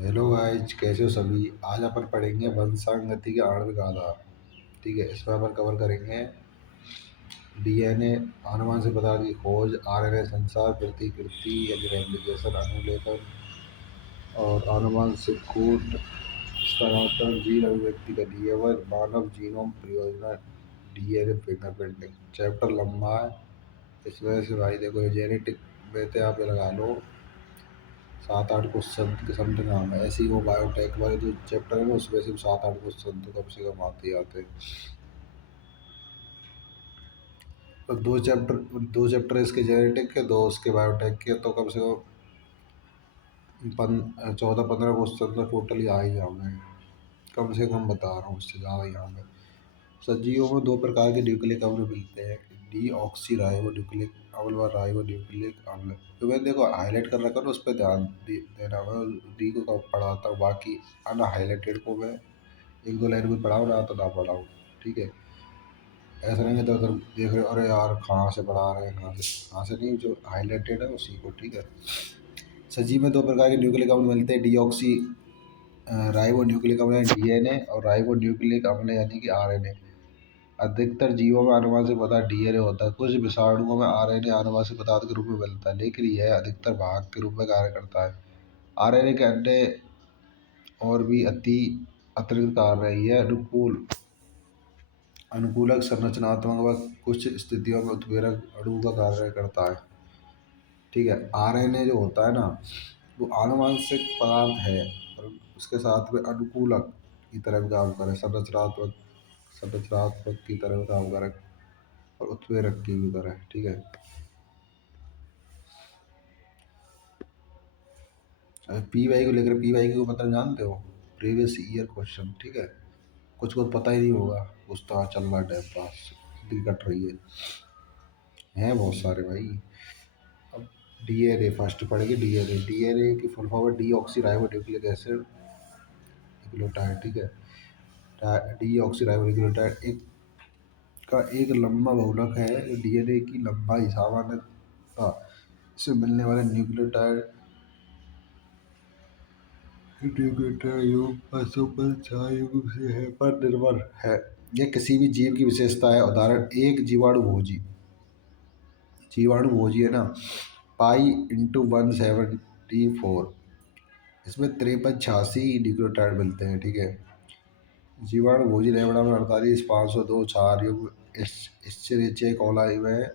Hello guys, कैसे हो सभी। आज अपन पढ़ेंगे वंशागति के आणविक आधार। ठीक है, इसमें अपन कवर करेंगे डीएनए, आनुवंशिक पदार्थ की खोज, आरएनए संसार, प्रतिकृति यानी रेप्लिकेशन, अनुलेखन और आनुवंशिक कूट, स्थानांतरण, जीन अभिव्यक्ति का डीएनए, मानव जीनोम परियोजना, डीएनए फिंगरप्रिंटिंग। चैप्टर लंबा है, इस वजह से भाई देखो जेनेटिक में तो आप ये लगा लो 7-8 क्वेश्चन के समथिंग नाम है। ऐसे ही वो बायोटेक वाले जो चैप्टर है ना, उसमें से 7-8 क्वेश्चन तो कम से कम आते ही आते हैं। तो दो चैप्टर इसके जेनेटिक के, दो उसके बायोटेक के, तो कम से कम 14-15 क्वेश्चन तो टोटली आ ही जाओगे। कम से कम बता रहा हूँ, उससे ज़्यादा ही आगे। सजीवों में दो प्रकार के न्यूक्लिक अम्ल मिलते हैं, डी ऑक्सी राइबो न्यूक्लिक अम्ल व राइबो न्यूक्लिक अम्ल। तो मैं देखो हाईलाइट कर रखा ना, उस पर ध्यान देना। मैं डी को कब पढ़ाता हूँ, बाकी अनहाईलाइटेड को मैं एक दो लाइन में पढ़ाऊँ ना, तो ना पढ़ाऊँ। ठीक है, ऐसा नहीं इधर उधर देख रहे हो, अरे यार कहाँ से पढ़ा रहे हैं, कहाँ से नहीं, जो हाईलाइटेड है उसी को। ठीक है, सजीव में दो प्रकार के न्यूक्लिक अम्ल मिलते हैं, डी ऑक्सी राइबो न्यूक्लिक अम्ल यानी डीएनए और राइबो न्यूक्लिक अम्ल यानी कि आरएनए। अधिकतर जीवों में आनुवंशिक पदार्थ डीएनए होता है। कुछ विषाणुओं में आरएनए आनुवंशिक पदार्थ के रूप में मिलता है, लेकिन यह अधिकतर भाग के रूप में कार्य करता है। आरएनए के अन्य और भी अतिरिक्त कार्य है। यह अनुकूलक, संरचनात्मक व कुछ स्थितियों में उत्प्रेरक अणु का कार्य करता है। ठीक है, आरएनए जो होता है ना, वो आनुवंशिक पदार्थ है, और उसके साथ में अनुकूलक की तरह भी काम करे, संरचनात्मक की तरह भी काम करे, और उत्प्रेरक की भी तरह। ठीक है, पी वाई को लेकर, पी वाई को मतलब जानते हो, प्रीवियस ईयर क्वेश्चन। ठीक है, कुछ को पता ही नहीं होगा, कुछ तो चल रहा है टाइम पास, जिंदगी कट रही है बहुत सारे भाई। अब डीएनए फर्स्ट पढ़ेंगे। डीएनए की फुल फॉर्म है D oxy ribo nucleic acid nucleotide. ठीक है, डी ऑक्सी राइबो न्यूक्लियोटाइड एक लंबा बहुलक है जो डीएनए की लंबाई सामान्यतः इससे मिलने वाले न्यूक्लियोटाइड योग योग से है पर निर्भर है। यह किसी भी जीव की विशेषता है। उदाहरण एक जीवाणु भोजी है ना, पाई × 174, इसमें 53-86 न्यूक्लियोटाइड मिलते हैं। ठीक है, जीवाणु भोजी लेमड़ा में 48-502 क्षार युग्म, इस्चरिचिया कोलाई में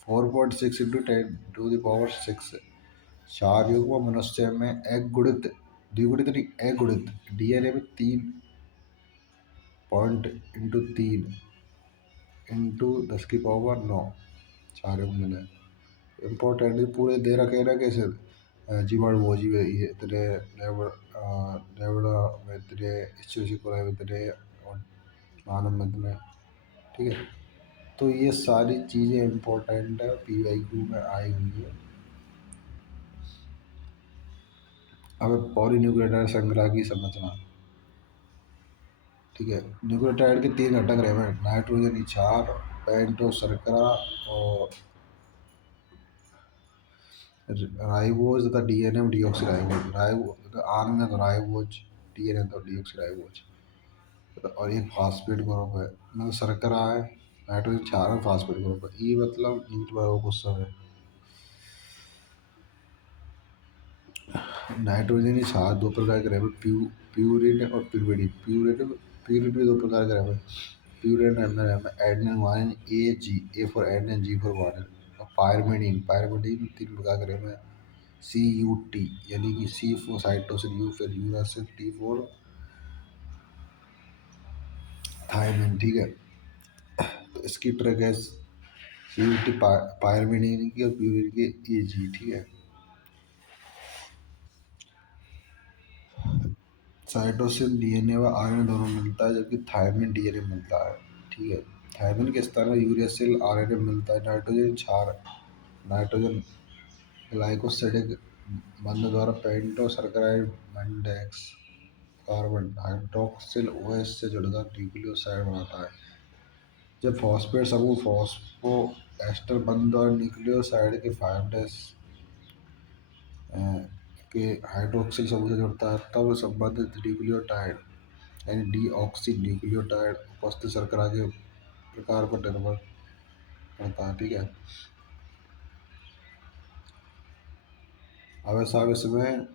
4.6 × 10⁶ क्षार युग्म, मनुष्य में एक गुणित द्विगुणित नहीं एक गुणित डीएनए में 3.3 × 10⁹ क्षार युग्म मिले। इम्पोर्टेंट पूरे दे रखे हैं ना, कैसे जीवाणु भोजी में ये इतने, लेमड़ा में इतने, इस्चरिचिया कोलाई में इतने, और मानव में इतने। ठीक है, तो ये सारी चीज़ें इम्पोर्टेंट है, पी वाई क्यू में आई हुई है। अब पॉलीन्यूक्लियोटाइड श्रृंखला की संरचना। ठीक है, न्यूक्लियोटाइड के 3 घटक रहे हैं, नाइट्रोजन क्षार, पेंटोस शर्करा और राइबोज तथा डीएनए में डीऑक्सीराइबोज। आरएनए तो राइबोज, डीएनए तो डीऑक्सीराइबोज। और एक फास्फेट ग्रुप है, मतलब शर्करा है, नाइट्रोजन क्षार है, फास्फेट ग्रुप है। ये मतलब नीट में क्वेश्चन है। नाइट्रोजन क्षार दो प्रकार के रहे, प्यूरिन और पिरिमिडिन। प्यूरिन भी दो प्रकार के रहे, purine adenine guanine, A for adenine, G for guanine. और पायरमिडीन 3 प्रकार के रहे, CUT यानी कि C for cytosine, U for uracil, T for thymine. ठीक है, तो इसकी ट्रिक है CUT पायरमिडीन की और प्यूरिन की AG। ठीक है, साइटोसिन डीएनए व आरएनए दोनों मिलता है, जबकि थायमिन डीएनए मिलता है। ठीक है, थायमिन के स्थान पर यूरेसिल आरएनए मिलता है। नाइट्रोजन क्षार, नाइट्रोजन ग्लाइकोसिडिक बंध द्वारा पेंटो सरकराइड मंडेक्स कार्बन हाइड्रोक्सिल OH से जुड़कर न्यूक्लियोसाइड बनाता है। जब फॉस्फेट समूह फॉस्फो एस्टर बंध और न्यूक्लियोसाइड के 5' के हाइड्रोक्सिल समूह से जुड़ता है, तब संबंधित न्यूक्लियोटाइड यानी डीऑक्सी न्यूक्लियोटाइड उपस्थित शर्करा के प्रकार पर निर्भर करता है। ठीक है। अब ऐसा इसमें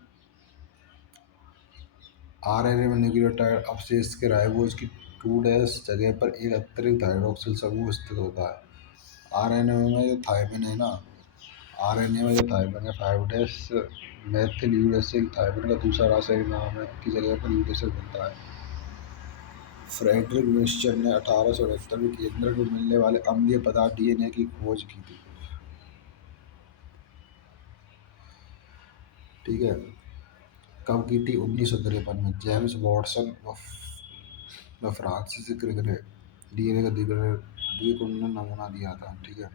आरएनए में न्यूक्लियोटाइड अवशेष के राइबोज की 2' जगह पर एक अतिरिक्त हाइड्रोक्सिल समूह स्थित होता है। आरएनए में जो थायमिन है ना, आरएनए में जो थायमिन है 5' मेथिल यूरेसिल थायमिन का दूसरा रासायनिक नाम है की जगह पर यूरेसिल मिलता है। फ्रेडरिक मिस्चर ने 1869 में केंद्र में मिलने वाले अम्लीय पदार्थ डीएनए की खोज की थी। ठीक है। कब की थी? 1953 में। जेम्स वॉटसन व फ्रांसिस क्रिक ने डीएनए का द्विकुंडल नमूना दिया था। ठीक है।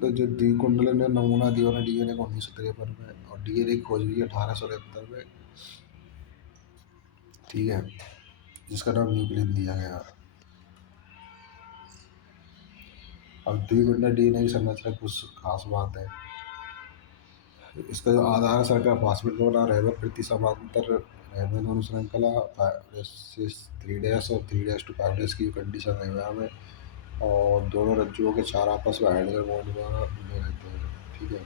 तो जो द्विकुंडल ने नमूना दिया उन्हें डीएनए को 1953 में, और डीएनए की खोज हुई 1873 में। ठीक है। जिसका नाम न्यूक्लियन दिया गया। अब द्विकुंडल डीएनए की संरचना कुछ खास बात है। इसका जो आधार है शर्करा फॉस्फेट का बना रहता है, प्रति समांतर रहने दोनों श्रृंखला 3' और 3' to 5' की कंडीशन है हमें, और दोनों रज्जुओं के चार आपस में हाइड्रोजन बॉन्ड द्वारा जुड़े रहते हैं। ठीक है।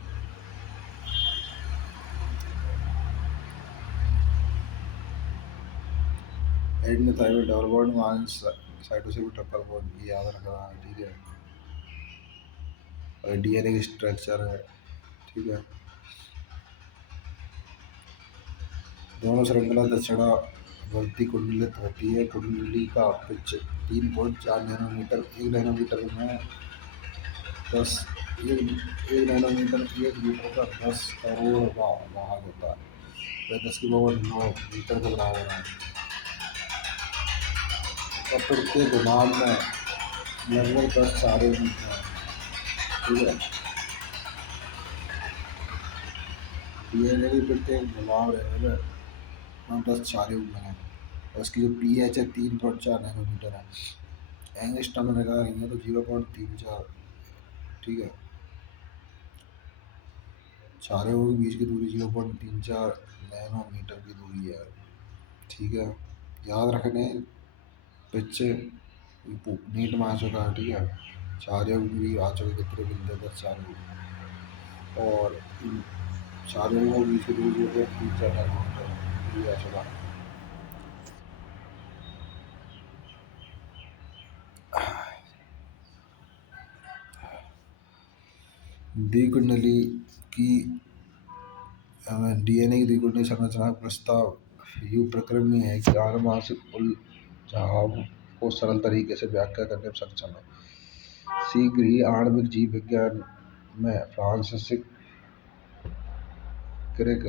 एड में थायमिन डबल बॉन्ड में साइटोसिन ट्रिपल बॉन्ड, ये याद रखना है। ठीक है। और डीएनए की स्ट्रक्चर है। ठीक है। दोनों श्रृंखला दक्षिणावर्ती कुंडलित होती है। कुंडली का पिच 3.4 नैनोमीटर, 1 नैनोमीटर में 10 एक नैनोमीटर 1 मीटर का 10 करोड़ भाग होता है। वह 10 की पावर 9 मीटर के बराबर है। कपड़ के घुमाव में लगभग 10 सारे मिलते हैं। ठीक है। डीएनए की प्रत्येक घुमाव रहने में हम 10 सारे उम्र हैं। और इसकी जो पीएच है 3.4 नैनोमीटर है। एंगस्ट्रॉम में लगा रही है तो 0.34। ठीक है। चारों के बीच की दूरी 0.34 नैनोमीटर की दूरी है। ठीक है। याद रखने बच्चे नीट में आ चुका है। ठीक है। चारों भी आ चुके कितने मिलते हैं? 10 चारों, और इन चारों के बीच की दूरी 0.34 नैनोमीटर ये आ चुका है। द्विकुंडली की डीएनए की द्विकुंडली संरचना का प्रस्ताव यूं प्रक्रम में है कि आनुवांशिक उलझाव को सरल तरीके से व्याख्या करने में सक्षम है। शीघ्र ही आणविक जीव विज्ञान में फ्रांसिस क्रिक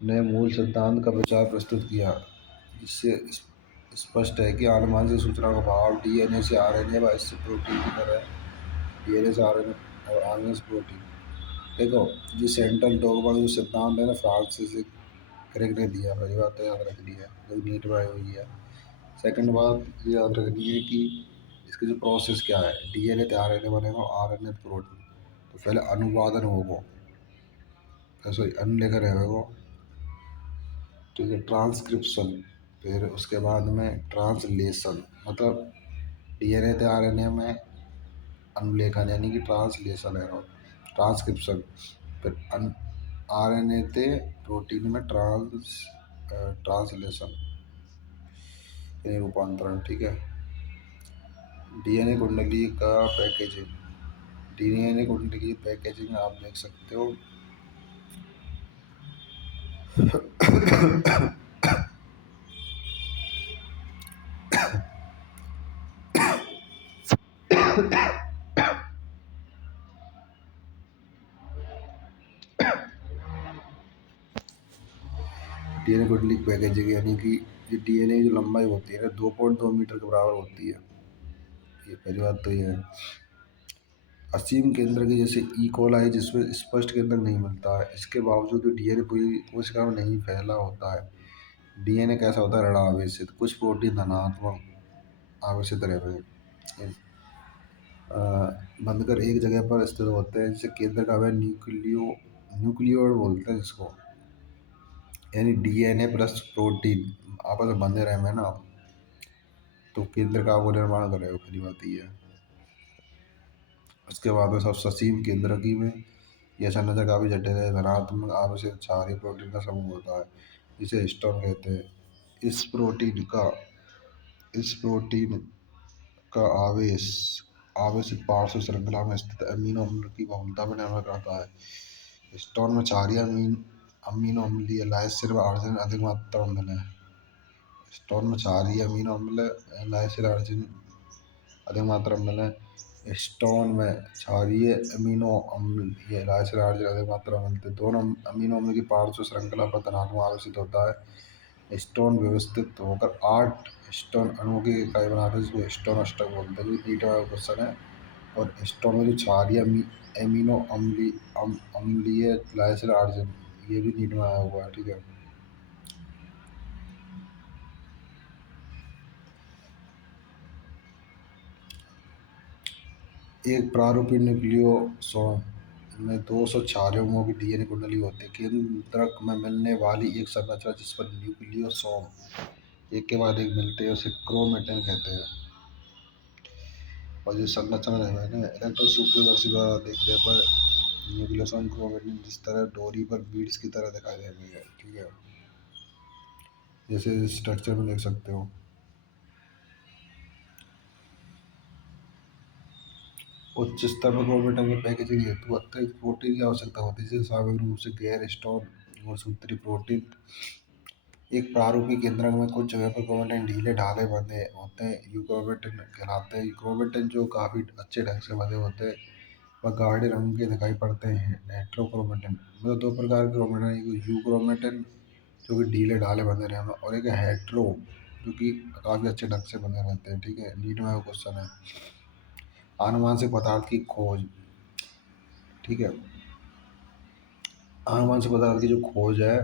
ने मूल सिद्धांत का विचार प्रस्तुत किया, जिससे स्पष्ट है कि आनुवंशिक सूचना का भाव डीएनए से आरएनए व इससे प्रोटीन की तरह डीएनए से आरएनए और आरएनए से प्रोटीन। देखो, ये सेंट्रल डोगमा जो सिद्धांत है ना, फ्रांसिस क्रिक ने दिया। पहली बात तो याद रखनी है जो नीट में आई हुई है। सेकंड बात ये याद रखनी है कि इसकी जो प्रोसेस क्या है, डीएनए तो आरएनए बनेगा, आरएनए तो प्रोटीन। तो पहले अनुवादन होगा, सॉरी अन लेकर रहेगा। ठीक है। ट्रांसक्रिप्शन, फिर उसके बाद में ट्रांसलेशन, मतलब डीएनए तो आरएनए में अनुलेखन यानी कि ट्रांसलेशन है, ट्रांसक्रिप्शन। फिर आरएनए ते प्रोटीन में ट्रांसलेशन यानी रूपांतरण। ठीक है। डीएनए कुंडली का पैकेजिंग, डीएनए कुंडली की पैकेजिंग आप देख सकते हो। डीएनए कुंडली की पैकेजिंग यानी कि ये डीएनए की जो लंबाई होती है ना 2.2 मीटर के बराबर होती है। ये पहली बात तो ये है। असीम केंद्र की जैसे ई कोलाई जिसमें स्पष्ट केंद्र नहीं मिलता है, इसके बावजूद भी डीएनए पूरी कोशिका में नहीं फैला होता है। डीएनए कैसा होता है? ऋण आवेशित। कुछ प्रोटीन धनात्मक आवेशित रहते हैं, बंधकर एक जगह पर स्थित होते हैं, जिसे केंद्र का वह न्यूक्लियोइड बोलते हैं जिसको, यानी डीएनए प्लस प्रोटीन आपस में बंधे रहे ना, तो केंद्र का वो निर्माण करेगा, पहली बात ये है। उसके बाद में सब ससीम केंद्रकी में यह संरचना काफी जटिल है, धनात्मक आवश्यक क्षारीय प्रोटीन का समूह होता है जिसे हिस्टोन कहते हैं। इस प्रोटीन का इस प्रोटीन का आवेश आवेशित पार्श्व श्रृंखला में स्थित अमीनो अम्ल की बहुलता पर निर्भर करता है। हिस्टोन में क्षारीय अमीनो अम्लीय लाइसिन व अर्जिनिन अधिक मात्रा में मिले हैं। हिस्टोन में क्षारीय अमीनो अम्ल लाइसिन अर्जिनिन अधिक मात्रा में मिले हैं। हिस्टोन में क्षारीय अमीनो अम्ल ये लाइसिन अर्जिनिन अधिक मात्रा में मिलते हैं। दोनों अमीनो अम्ल की पार्श्व श्रृंखला पर धनात्मक आवेशित होता है। हिस्टोन व्यवस्थित होकर 8 हिस्टोन अणुओं की इकाई बनाते हैं जिसको हिस्टोन अष्टक बोलते हैं, जो ईट वाला क्वेश्चन है। और हिस्टोन में जो क्षारीय एमिनो अम्लीय लाइसिन अर्जिनिन ये भी नीट में आया हुआ है, ठीक है। एक प्रारूपी न्यूक्लियोसोम में 200 क्षारों की डीएनए कुंडली होती है। केंद्रक में मिलने वाली एक संरचना जिस पर न्यूक्लियोसोम एक के बाद एक मिलते हैं उसे क्रोमेटिन कहते हैं। और ये संरचना है ना, इलेक्ट्रॉन सूक्ष्मदर्शी द्वारा देखने पर न्यूक्लियोसोम क्रोमेटिन जिस तरह डोरी पर बीड्स की तरह दिखाई देती है, ठीक है, जैसे स्ट्रक्चर में देख सकते हो। उच्च स्तर पर क्रोमेटिन की पैकेजिंग हेतु अतिरिक्त प्रोटीन की आवश्यकता होती है, जैसे स्वाभाविक रूप से गैर स्टोन और सूत्री प्रोटीन। एक प्रारूपी केंद्रक में कुछ जगह पर क्रोमेटिन ढीले ढाले बंधे होते हैं, यूक्रोमेटिन कहलाते हैं। क्रोमेटिन जो काफी अच्छे ढंग से बंधे होते हैं वह गाढ़े रंग के दिखाई पड़ते हैं। हेट्रोक्रोमेटिन मतलब दो प्रकार के क्रोमेटिन, एक यूक्रोमेटिन जो कि ढीले ढाले बंधे रहते हैं, और एक हेट्रो जो कि काफी अच्छे ढंग से बंधे रहते हैं, ठीक है। नीट में क्वेश्चन है। आनुवंशिक पदार्थ की खोज, ठीक है। आनुवंशिक पदार्थ की जो खोज है,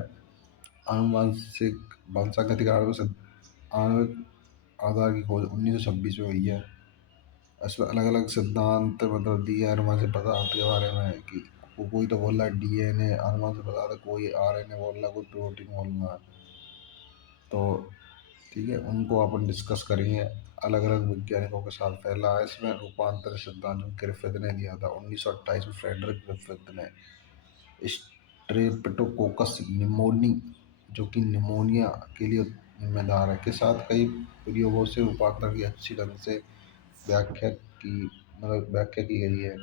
आनुवंशिक वंशागति के आधार पर आणविक आधार की खोज 1926 में हुई है। इसमें अलग अलग सिद्धांत मतलब दिए आनुवंशिक पदार्थ के बारे में कि कोई तो बोल रहा है डीएनए आनुवंशिक पदार्थ, कोई आरएनए बोल रहा है, कोई प्रोटीन बोल रहा है। तो ठीक है, उनको अपन डिस्कस करेंगे अलग अलग वैज्ञानिकों के साथ। पहला है इसमें रूपांतर सिद्धांत जो ग्रिफिथ ने दिया था 1928 में, फ्रेडरिक ग्रिफिथ ने। स्ट्रेप्टोकोकस निमोनी जो कि निमोनिया के लिए जिम्मेदार है के साथ कई प्रयोगों से रूपांतर की अच्छी ढंग से व्याख्या की गई है।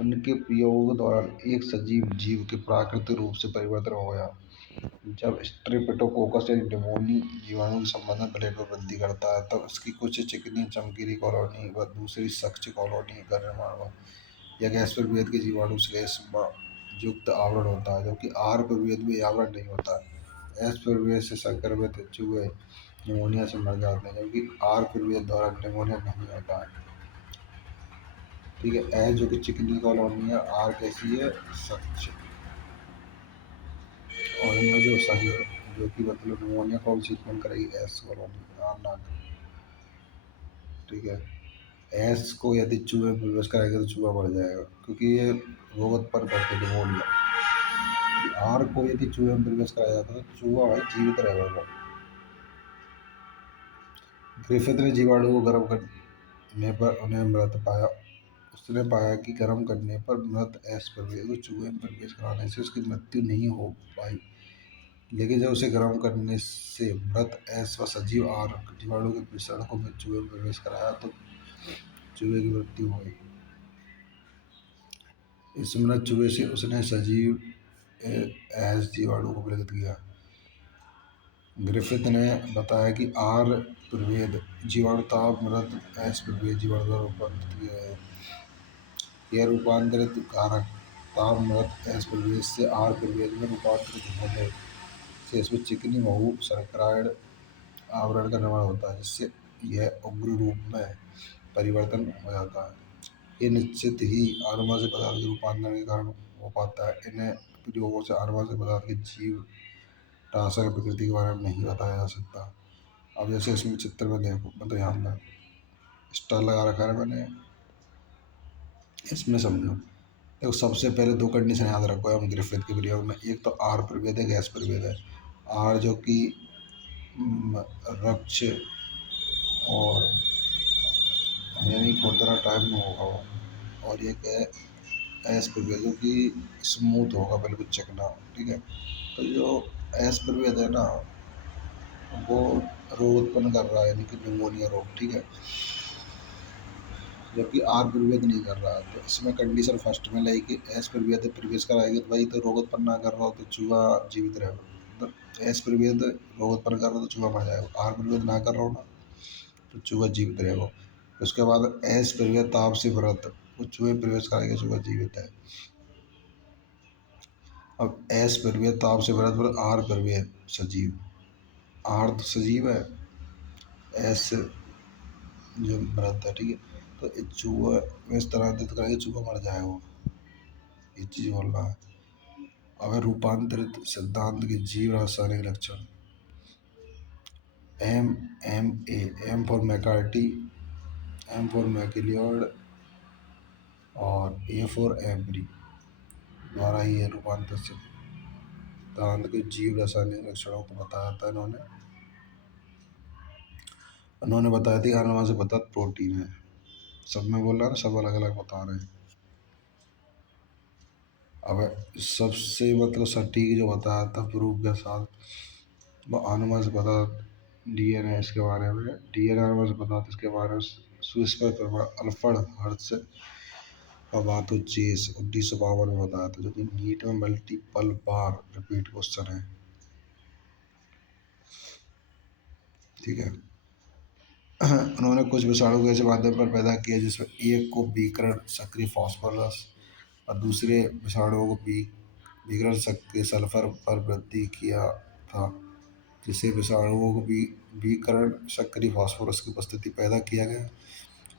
उनके प्रयोग के दौरान एक सजीव जीव के प्राकृतिक रूप से परिवर्तन हो गया। जब स्ट्रेप्टोकोकस यानी निमोनी जीवाणु के संबंध में प्लेट पर वृद्धि करता है तब इसकी कुछ चिकनी चमकीली कॉलोनी व दूसरी सख्त कॉलोनी का निर्माण हुआ। यह गैस प्रभेद के जीवाणु श्लेष्मा युक्त आवरण होता है, जबकि आहार प्रभेद में आवरण नहीं होता है। एस प्रभेद से संक्रमित चूहे निमोनिया से मर जाते हैं, जबकि आर प्रभेद द्वारा निमोनिया नहीं होता है, ठीक है। एस जो कि चिकनी कॉलोनी है, आर कैसी है, सख्त। और इनमें जो सही जो कि मतलब निमोनिया कौन सी उत्पन्न करेगी, एस कॉलोनी आर ना, ठीक है। एस को यदि चूहे में प्रवेश कराएंगे तो चूहा मर जाएगा क्योंकि ये रोग उत्पन्न करते हैं निमोनिया। आर को यदि चूहे में प्रवेश कराया जाता है तो चूहा भाई जीवित रहेगा। ग्रिफिथ ने जीवाणु को गर्म करने पर उन्हें मृत पाया। उसने पाया कि गर्म करने पर मृत एस प्रवेश को चूहे में प्रवेश कराने से उसकी मृत्यु नहीं हो पाई, लेकिन जब उसे गर्म करने से मृत एस व सजीव आर जीवाणु के मिश्रण को चूहे में प्रवेश कराया तो चूहे की मृत्यु हुई। इस मृत चूहे से उसने सजीव एस जीवाणु को प्रेरित किया। ग्रिफिथ ने बताया कि आर प्रभेद जीवाणु ताप मृत एस प्रभेद जीवाणु द्वारा रूपांतरित किया है। यह रूपांतरित कारक ताप मृत एस प्रभेद से आर प्रभेद में रूपांतरित होने से इसमें चिकनी महू सर्कराइड आवरण का निर्माण होता है, जिससे यह उग्र रूप में परिवर्तन हो जाता है। ये निश्चित ही आनुवंशिक पदार्थ के रूपांतरण के कारण हो पाता है। इन्हें प्रयोगों से आनुवंशिक पदार्थ के जीव रासायनिक प्रकृति के बारे में नहीं बताया जा सकता। अब जैसे इसमें चित्र में देखो मतलब यहाँ पर स्टार लगा रखा है मैंने, इसमें समझो देखो सबसे पहले दो कंडीशन याद रखो हम ग्रिफिथ के प्रयोग में, एक तो आर प्रभेद है, गैस प्रभेद है। आर जो कि रक्ष और यानी खुरदरा टाइप में होगा वो, और एक है एस प्रभेद जो कि स्मूथ होगा बिल्कुल चिकना। ठीक है, तो जो एस प्रभेद है ना वो रोग उत्पन्न कर रहा है, यानी कि निमोनिया रोग। ठीक है, जबकि आर प्रवेद नहीं कर रहा। तो इसमें कंडीशन फर्स्ट में लाएगी एस प्रवेद प्रवेश कराएगी तो भाई तो रोग उत्पन्न ना कर रहा हो तो चूहा जीवित रहेगा। तो एस प्रवेद रोग उत्पन्न कर रहा हो तो चूहा मर जाएगा, आर प्रवेद ना कर रहा हो ना तो चूहा जीवित रहेगा। उसके बाद एस प्रवेद ताप से व्रत, वो चूहे प्रवेश कराएगा, चूहा जीवित है। अब एस प्रवेद ताप से व्रत पर आर प्रवेद सजीव, आर तो सजीव है, एस जो व्रत है। ठीक है, तो चूहा इस तरह करेंगे चूहा मर जाएगा, ये चीज़ बोल रहा है। अब रूपांतरित सिद्धांत के जीव रासायनिक लक्षण। M M A, M for McCarty, M for McLeod और ए फॉर एमरी द्वारा ही ये रूपांतरित सिद्धांत के जीव रासायनिक लक्षणों को बताया था इन्होंने। उन्होंने बताया थी अनुमान से बता प्रोटीन है, सब में बोल रहा है ना, सब अलग अलग बता रहे हैं। अब सबसे मतलब सटीक जो बताया था प्रूफ के साथ, वो अनुमान से पता डीएनए इसके बारे में, डीएनए अनुमान से पता इसके बारे में सुस्पष्ट प्रमाण अल्फ्रेड हर्ट्ज का बात हो चेस 1952 में बताया था, जो कि नीट में मल्टीपल बार रिपीट क्वेश्चन है। ठीक है, उन्होंने कुछ विषाणु को ऐसे माध्यम पर पैदा किया जिसमें एक को विकर्ण सक्रिय फास्फोरस और दूसरे विषाणुओं को विकर्ण सक्रिय सल्फर पर वृद्धि किया था, जिससे विषाणुओं को विकर्ण सक्रिय फास्फोरस की उपस्थिति पैदा किया गया।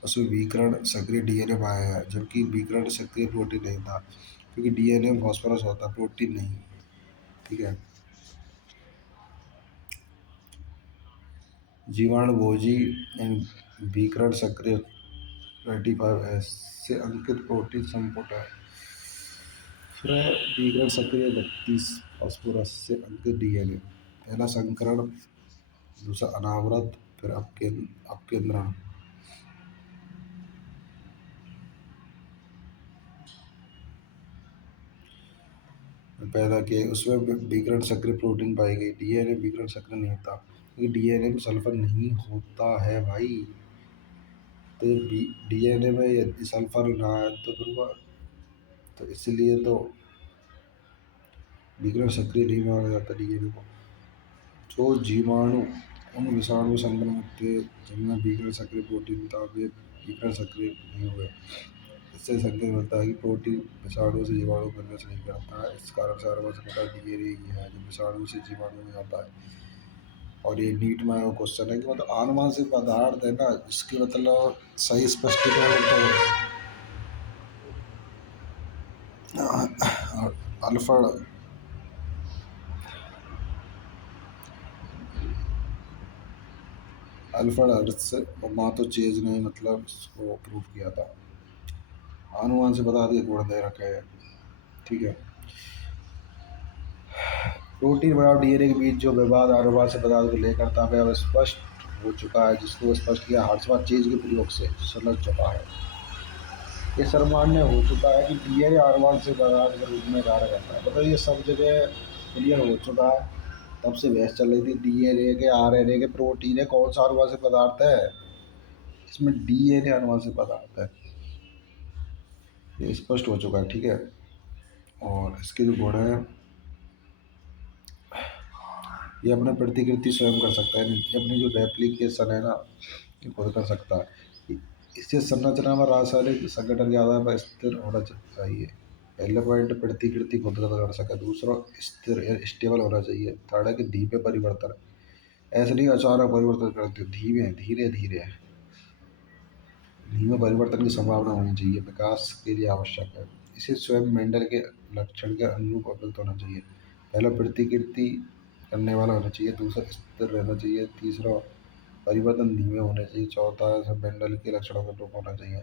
उसमें विकर्ण सक्रिय डीएनए पाया गया, जबकि विकर्ण सक्रिय प्रोटीन नहीं था, क्योंकि डीएनए में फास्फोरस होता है, प्रोटीन नहीं। ठीक है, जीवाणु भोजी विकर्ण सक्रिय 25 से अंकित प्रोटीन संपुट है। फिर विकर्ण सक्रिय 32 फास्फोरस से अंकित डीएनए, पहला संकरण, दूसरा अनावृत, फिर अपकेंद्रण। पैदा किए उसमें विकर्ण सक्रिय प्रोटीन पाई गई, डीएनए विकर्ण सक्रिय नहीं था, क्योंकि डीएनए में सल्फर नहीं होता है भाई। तो डीएनए में यदि सल्फर ना है तो फिर वो, तो इसलिए तो विकर्ण सक्रिय नहीं माना जाता डीएनए को। जो जीवाणु उन विषाणु संक्रमण थे जिनमें विकर्ण सक्रिय प्रोटीन था वे विकर्ण सक्रिय नहीं हुए। इससे संकेत मिलता है कि प्रोटीन विषाणु से जीवाणु में प्रवेश नहीं करता है। इस कारण से हर से पता डीएनए ही है जो विषाणु से जीवाणु में आता है। और ये नीट में आया क्वेश्चन है कि मतलब आनुवंशिक पदार्थ है ना, इसके मतलब सही स्पष्टीकरण तो अल्फ्रेड अल्फ्रेड हर्ट्ज और मातो चेज ने मतलब इसको प्रूव किया था। आनुवंशिक पदार्थ के गुण दे रखे हैं। ठीक है, प्रोटीन बनाम डीएनए के बीच जो विवाद आनुवंशिक पदार्थ को लेकर था वह अब स्पष्ट हो चुका है, जिसको स्पष्ट किया हर्ट्ज चेज के प्रयोग से समझ चुका है। ये सर्वमान्य हो चुका है कि डीएनए आनुवंशिक पदार्थ के रूप में कार्य करता है, मतलब ये सब जगह क्लियर हो चुका है। तब से बहस चल रही थी डीएनए के आरएनए के प्रोटीन है कौन सा आनुवंशिक पदार्थ है, इसमें डीएनए आनुवंशिक पदार्थ है, ये स्पष्ट हो चुका है। ठीक है, और इसके जो गुण है ये अपना प्रतिकृति स्वयं कर सकता है, ये अपनी जो रेप्लिकेशन है ना ये खुद कर सकता है। इससे संरचना में रासायनिक संगठन के आधार पर स्थिर होना चाहिए। पहला पॉइंट प्रतिकृति खुद कर सके, दूसरा स्थिर स्टेबल होना चाहिए, थर्ड है कि धीमे परिवर्तन, ऐसे नहीं अचानक परिवर्तन करते, धीमे धीरे धीरे धीमे परिवर्तन की संभावना होनी चाहिए, विकास के लिए आवश्यक है। इसे स्वयं मेंडल के लक्षण के अनुरूप अवगत होना चाहिए। पहला प्रतिकृति करने वाला होना चाहिए, दूसरा स्थिर रहना चाहिए, तीसरा परिवर्तन धीमे होने चाहिए, चौथा मेंडल के लक्षणों के अनुरूप होना चाहिए।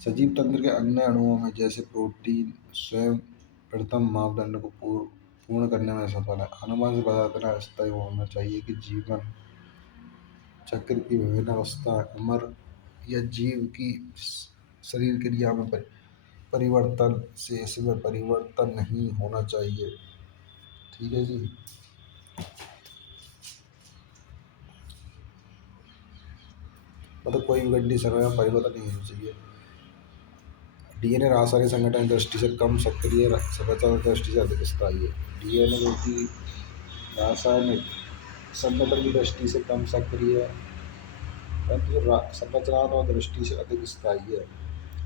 सजीव तंत्र के अन्य अणुओं में जैसे प्रोटीन स्वयं प्रथम मापदंड को पूर्ण करने में सफल है। अनुमान से पता चला अस्थायी होना चाहिए कि जीवन चक्र की विभिन्न अवस्थाएं अमर या जीव की शरीर क्रिया में परिवर्तन से इसमें परिवर्तन नहीं होना चाहिए। ठीक है जी। मतलब कोई भी कंडीशन में परिवर्तन नहीं होना चाहिए। डीएनए रासायनिक संगठन की दृष्टि से कम सक्रिय, संरचना की दृष्टि से अधिक स्थायी है। डीएनए जो कि रासायनिक संगठन की दृष्टि से कम सक्रिय है, परंतु जो संरचनात्मक दृष्टि से अधिक स्थायी है।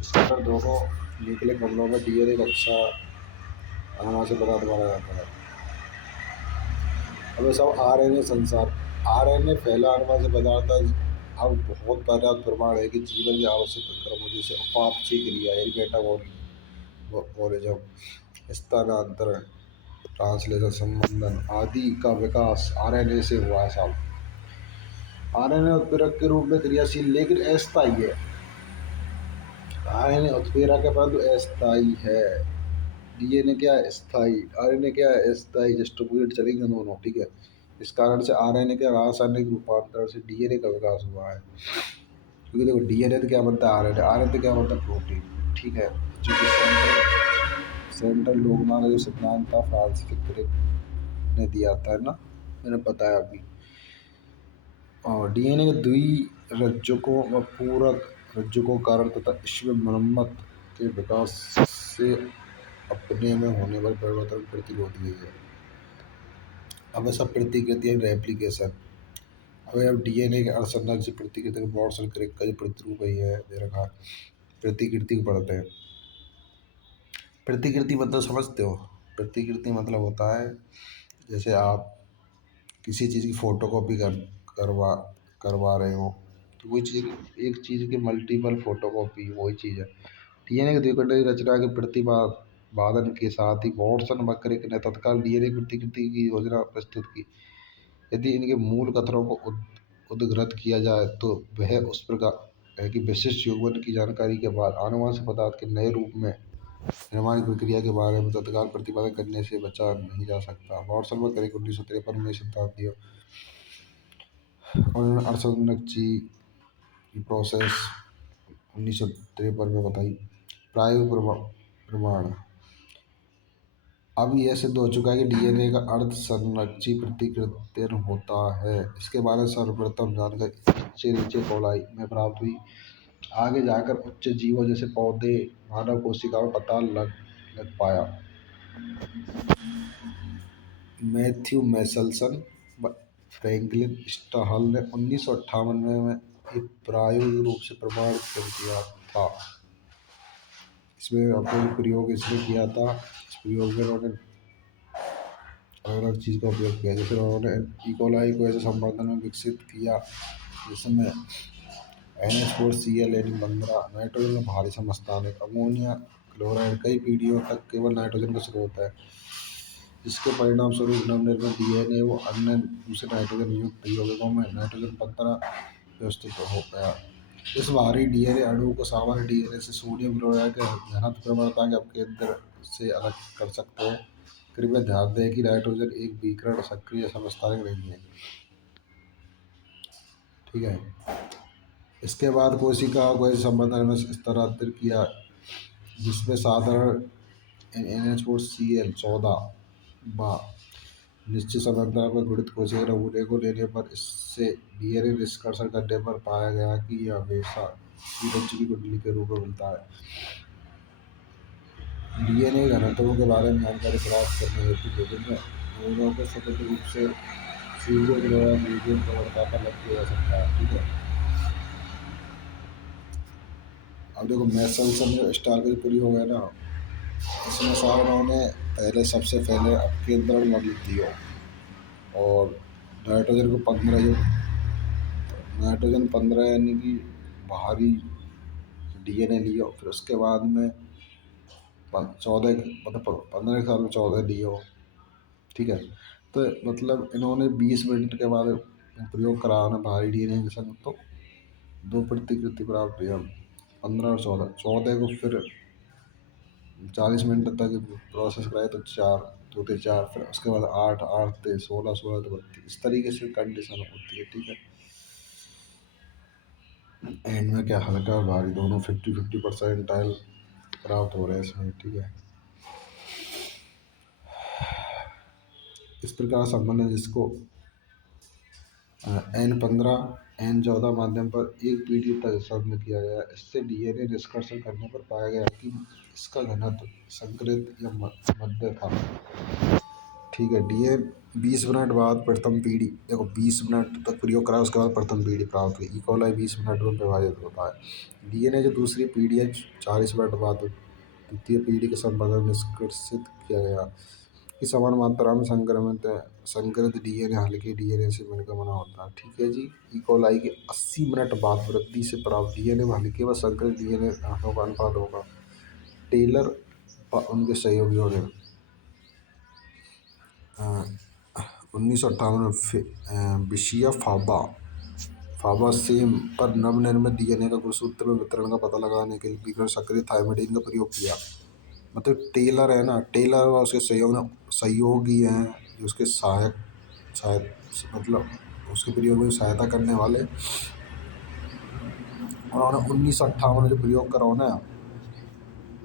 इस प्रकार दोनों न्यूक्लिक हमलों में डीएनए का अच्छा अनुमान से पदार्थ माना जाता है। अब सब आरएनए संसार, आरएनए फैला अनुमान से पदार्थ अब बहुत पर्याप्त प्रमाण है कि जीवन के आवश्यक क्रमों जैसे उपापचय क्रिया यानी मेटाबॉलिज्म, स्थानांतरण, ट्रांसलेशन, संबंधन आदि का विकास आरएनए से हुआ है साहब। आरएनए उत्प्रेरक के रूप में क्रियाशील लेकिन अस्थायी है। आरएनए उत्प्रेरक है परंतु अस्थायी है। डीएनए क्या है? स्थायी। आरएनए क्या है? अस्थायी। डिस्ट्रीब्यूटेड चलेंगे दोनों, ठीक है। इस कारण से आरएनए के रासायनिक रूपांतरण से डीएनए का विकास हुआ है। क्योंकि देखो डीएनए तो क्या बनता है? आरएनए। आरएनए तो क्या बनता है? प्रोटीन, ठीक है। जो कि सेंट्रल डोगमा का जो सिद्धांत था फ्रांसिस क्रिक ने दिया था, है ना, मैंने बताया अभी। और डीएनए के द्विरज्जुकों व पूरक रज्जुकों का कारण तथा इसमें मरम्मत के विकास से अपने में होने वाले परिवर्तन प्रतिरोधी है। अब ऐसा प्रतिकृति है रेप्लिकेशन। अब डीएनए के अनुसंधान से प्रतिकृति मॉर्सल क्रिक का जो प्रतिरूप है दे रखा है। प्रतिकृति को पढ़ते हैं। प्रतिकृति मतलब समझते हो? प्रतिकृति मतलब होता है जैसे आप किसी चीज़ की फोटोकॉपी करवा करवा रहे हो, तो वही चीज़, एक चीज़ की मल्टीपल फोटोकॉपी वही चीज़ है। डीएनए के द्विखंडी रचना के प्रतिपादन के साथ ही वॉटसन व क्रिक ने तत्काल डीएनए प्रतिकृति की योजना प्रस्तुत की। यदि इनके मूल कथनों को उद्धृत किया जाए तो वह उस प्रकार है कि विशिष्ट युग्मन की जानकारी के बाद आनुवंशिक पदार्थ के नए रूप में निर्माण की प्रक्रिया के बारे में तत्काल प्रतिपादन करने से बचा नहीं जा सकता। वॉटसन व क्रिक 1953 में सिद्धांत दिया और उन्होंने अर्सनची की प्रोसेस 1953 में बताई। प्रायोगिक प्रमाण। अब यह सिद्ध हो चुका है कि डीएनए का अर्ध संरक्षी प्रतिकृतिन होता है। इसके बारे में सर्वप्रथम जानकारी नीचे कोलाई में प्राप्त हुई। आगे जाकर उच्च जीवों जैसे पौधे, मानव कोशिका में पता लग पाया। मैथ्यू मैसेल्सन व फ्रैंकलिन स्टाहल ने 1958 में एक प्रायोगिक रूप से प्रमाणित कर दिया था। इसमें अपने प्रयोग इसने किया था। इस प्रयोग में उन्होंने अलग अलग चीज़ का उपयोग किया। जैसे उन्होंने इकोलाई को ऐसे संवर्धन में विकसित किया जिसमें NH4Cl यानी 15 नाइट्रोजन का भारी समस्थान है। अमोनिया क्लोराइड कई पीढ़ियों तक केवल नाइट्रोजन का स्रोत है, जिसके परिणाम स्वरूप नवनिर्मित डीएनए व अन्य दूसरे नाइट्रोजन युक्त यौगिकों में नाइट्रोजन 15 व्यवस्थित हो गया। इस भारी डीएनए अणु को सामान्य डीएनए से सोडियम क्लोराइड के घनत्व प्रवणता के अपकेंद्र से अलग कर सकते हैं। कृपया ध्यान दें कि नाइट्रोजन एक विकिरण सक्रिय समस्थानिक नहीं है, ठीक है। इसके बाद कोशिका को ऐसे संबंधन में स्थानांतरित किया जिसमें साधारण NH4Cl 14 व निश्चित समानता पर गुणित कोशिका नमूने को लेने पर इससे डीएनए निष्कर्षण करने पर पाया गया कि यह हमेशा द्विरज्जु की कुंडली के रूप में मिलता है। डीएनए घनत्वों के बारे में जानकारी प्राप्त करने हेतु विभिन्न नमूनों को स्वतंत्र रूप से सीरियो मीडियम प्रवणता पर लग किया जा सकता है, ठीक है। अब देखो मैसेल्सन जो स्टार का प्रयोग है ना, इसमें साहब उन्होंने सबसे पहले अपकेंद्रण मॉडल दिया और नाइट्रोजन को 15 जो नाइट्रोजन 15 यानी कि भारी डीएनए लिया। फिर उसके बाद में 14 मतलब 15 साल में 14 लिया, ठीक है। तो मतलब इन्होंने 20 मिनट के बाद प्रयोग करा ना भारी डीएनए के संग तो 2 प्रतिकृति प्राप्त हुई। 15 और 14, 14 को फिर 40 मिनट तक प्रोसेस कराए तो 4, 2 थे 4, फिर उसके बाद 8, 8 थे 16, 16 थे 32, इस तरीके से कंडीशन होती है। ठीक है, एंड में क्या हल्का और भारी दोनों 50-50% प्राप्त हो रहे हैं इसमें। ठीक है, इस प्रकार संबंध है जिसको N15 N14 माध्यम पर एक पीढ़ी तक संबद्ध किया गया। इससे डीएनए निष्कर्षण करने पर पाया गया कि इसका घनत्व संकरित या मध्य था। ठीक है, डीएनए 20 मिनट बाद प्रथम पीढ़ी, देखो 20 मिनट तक प्रयोग करा उसके बाद प्रथम पीढ़ी प्राप्त हुई। इकोलाई 20 मिनट में विभाजित होता है। डीएनए जो दूसरी पीढ़ी है 40 मिनट बाद द्वितीय पीढ़ी के संबंध में निष्कर्षित किया गया कि समान मात्रा में संकरित डीएनए हल्के डीएनए से मिलकर बना होता है। ठीक है जी, इकोलाई के 80 मिनट बाद वृद्धि से प्राप्त डीएनए में हल्के व संकरित डीएनए घनत्व का अनुपात होगा। टेलर व उनके सहयोगियों ने 1958 में विशिया फाबा सेम पर नवनिर्मित डीएनए का गुणसूत्र में वितरण का पता लगाने के लिए विकिरण सक्रिय थायमिडीन का प्रयोग किया। मतलब टेलर है ना, टेलर व उसके सहयोगी हैं जो उसके सहायक सहायक मतलब उसके प्रयोग में सहायता करने वाले। उन्होंने 1958 में जो प्रयोग करा ना,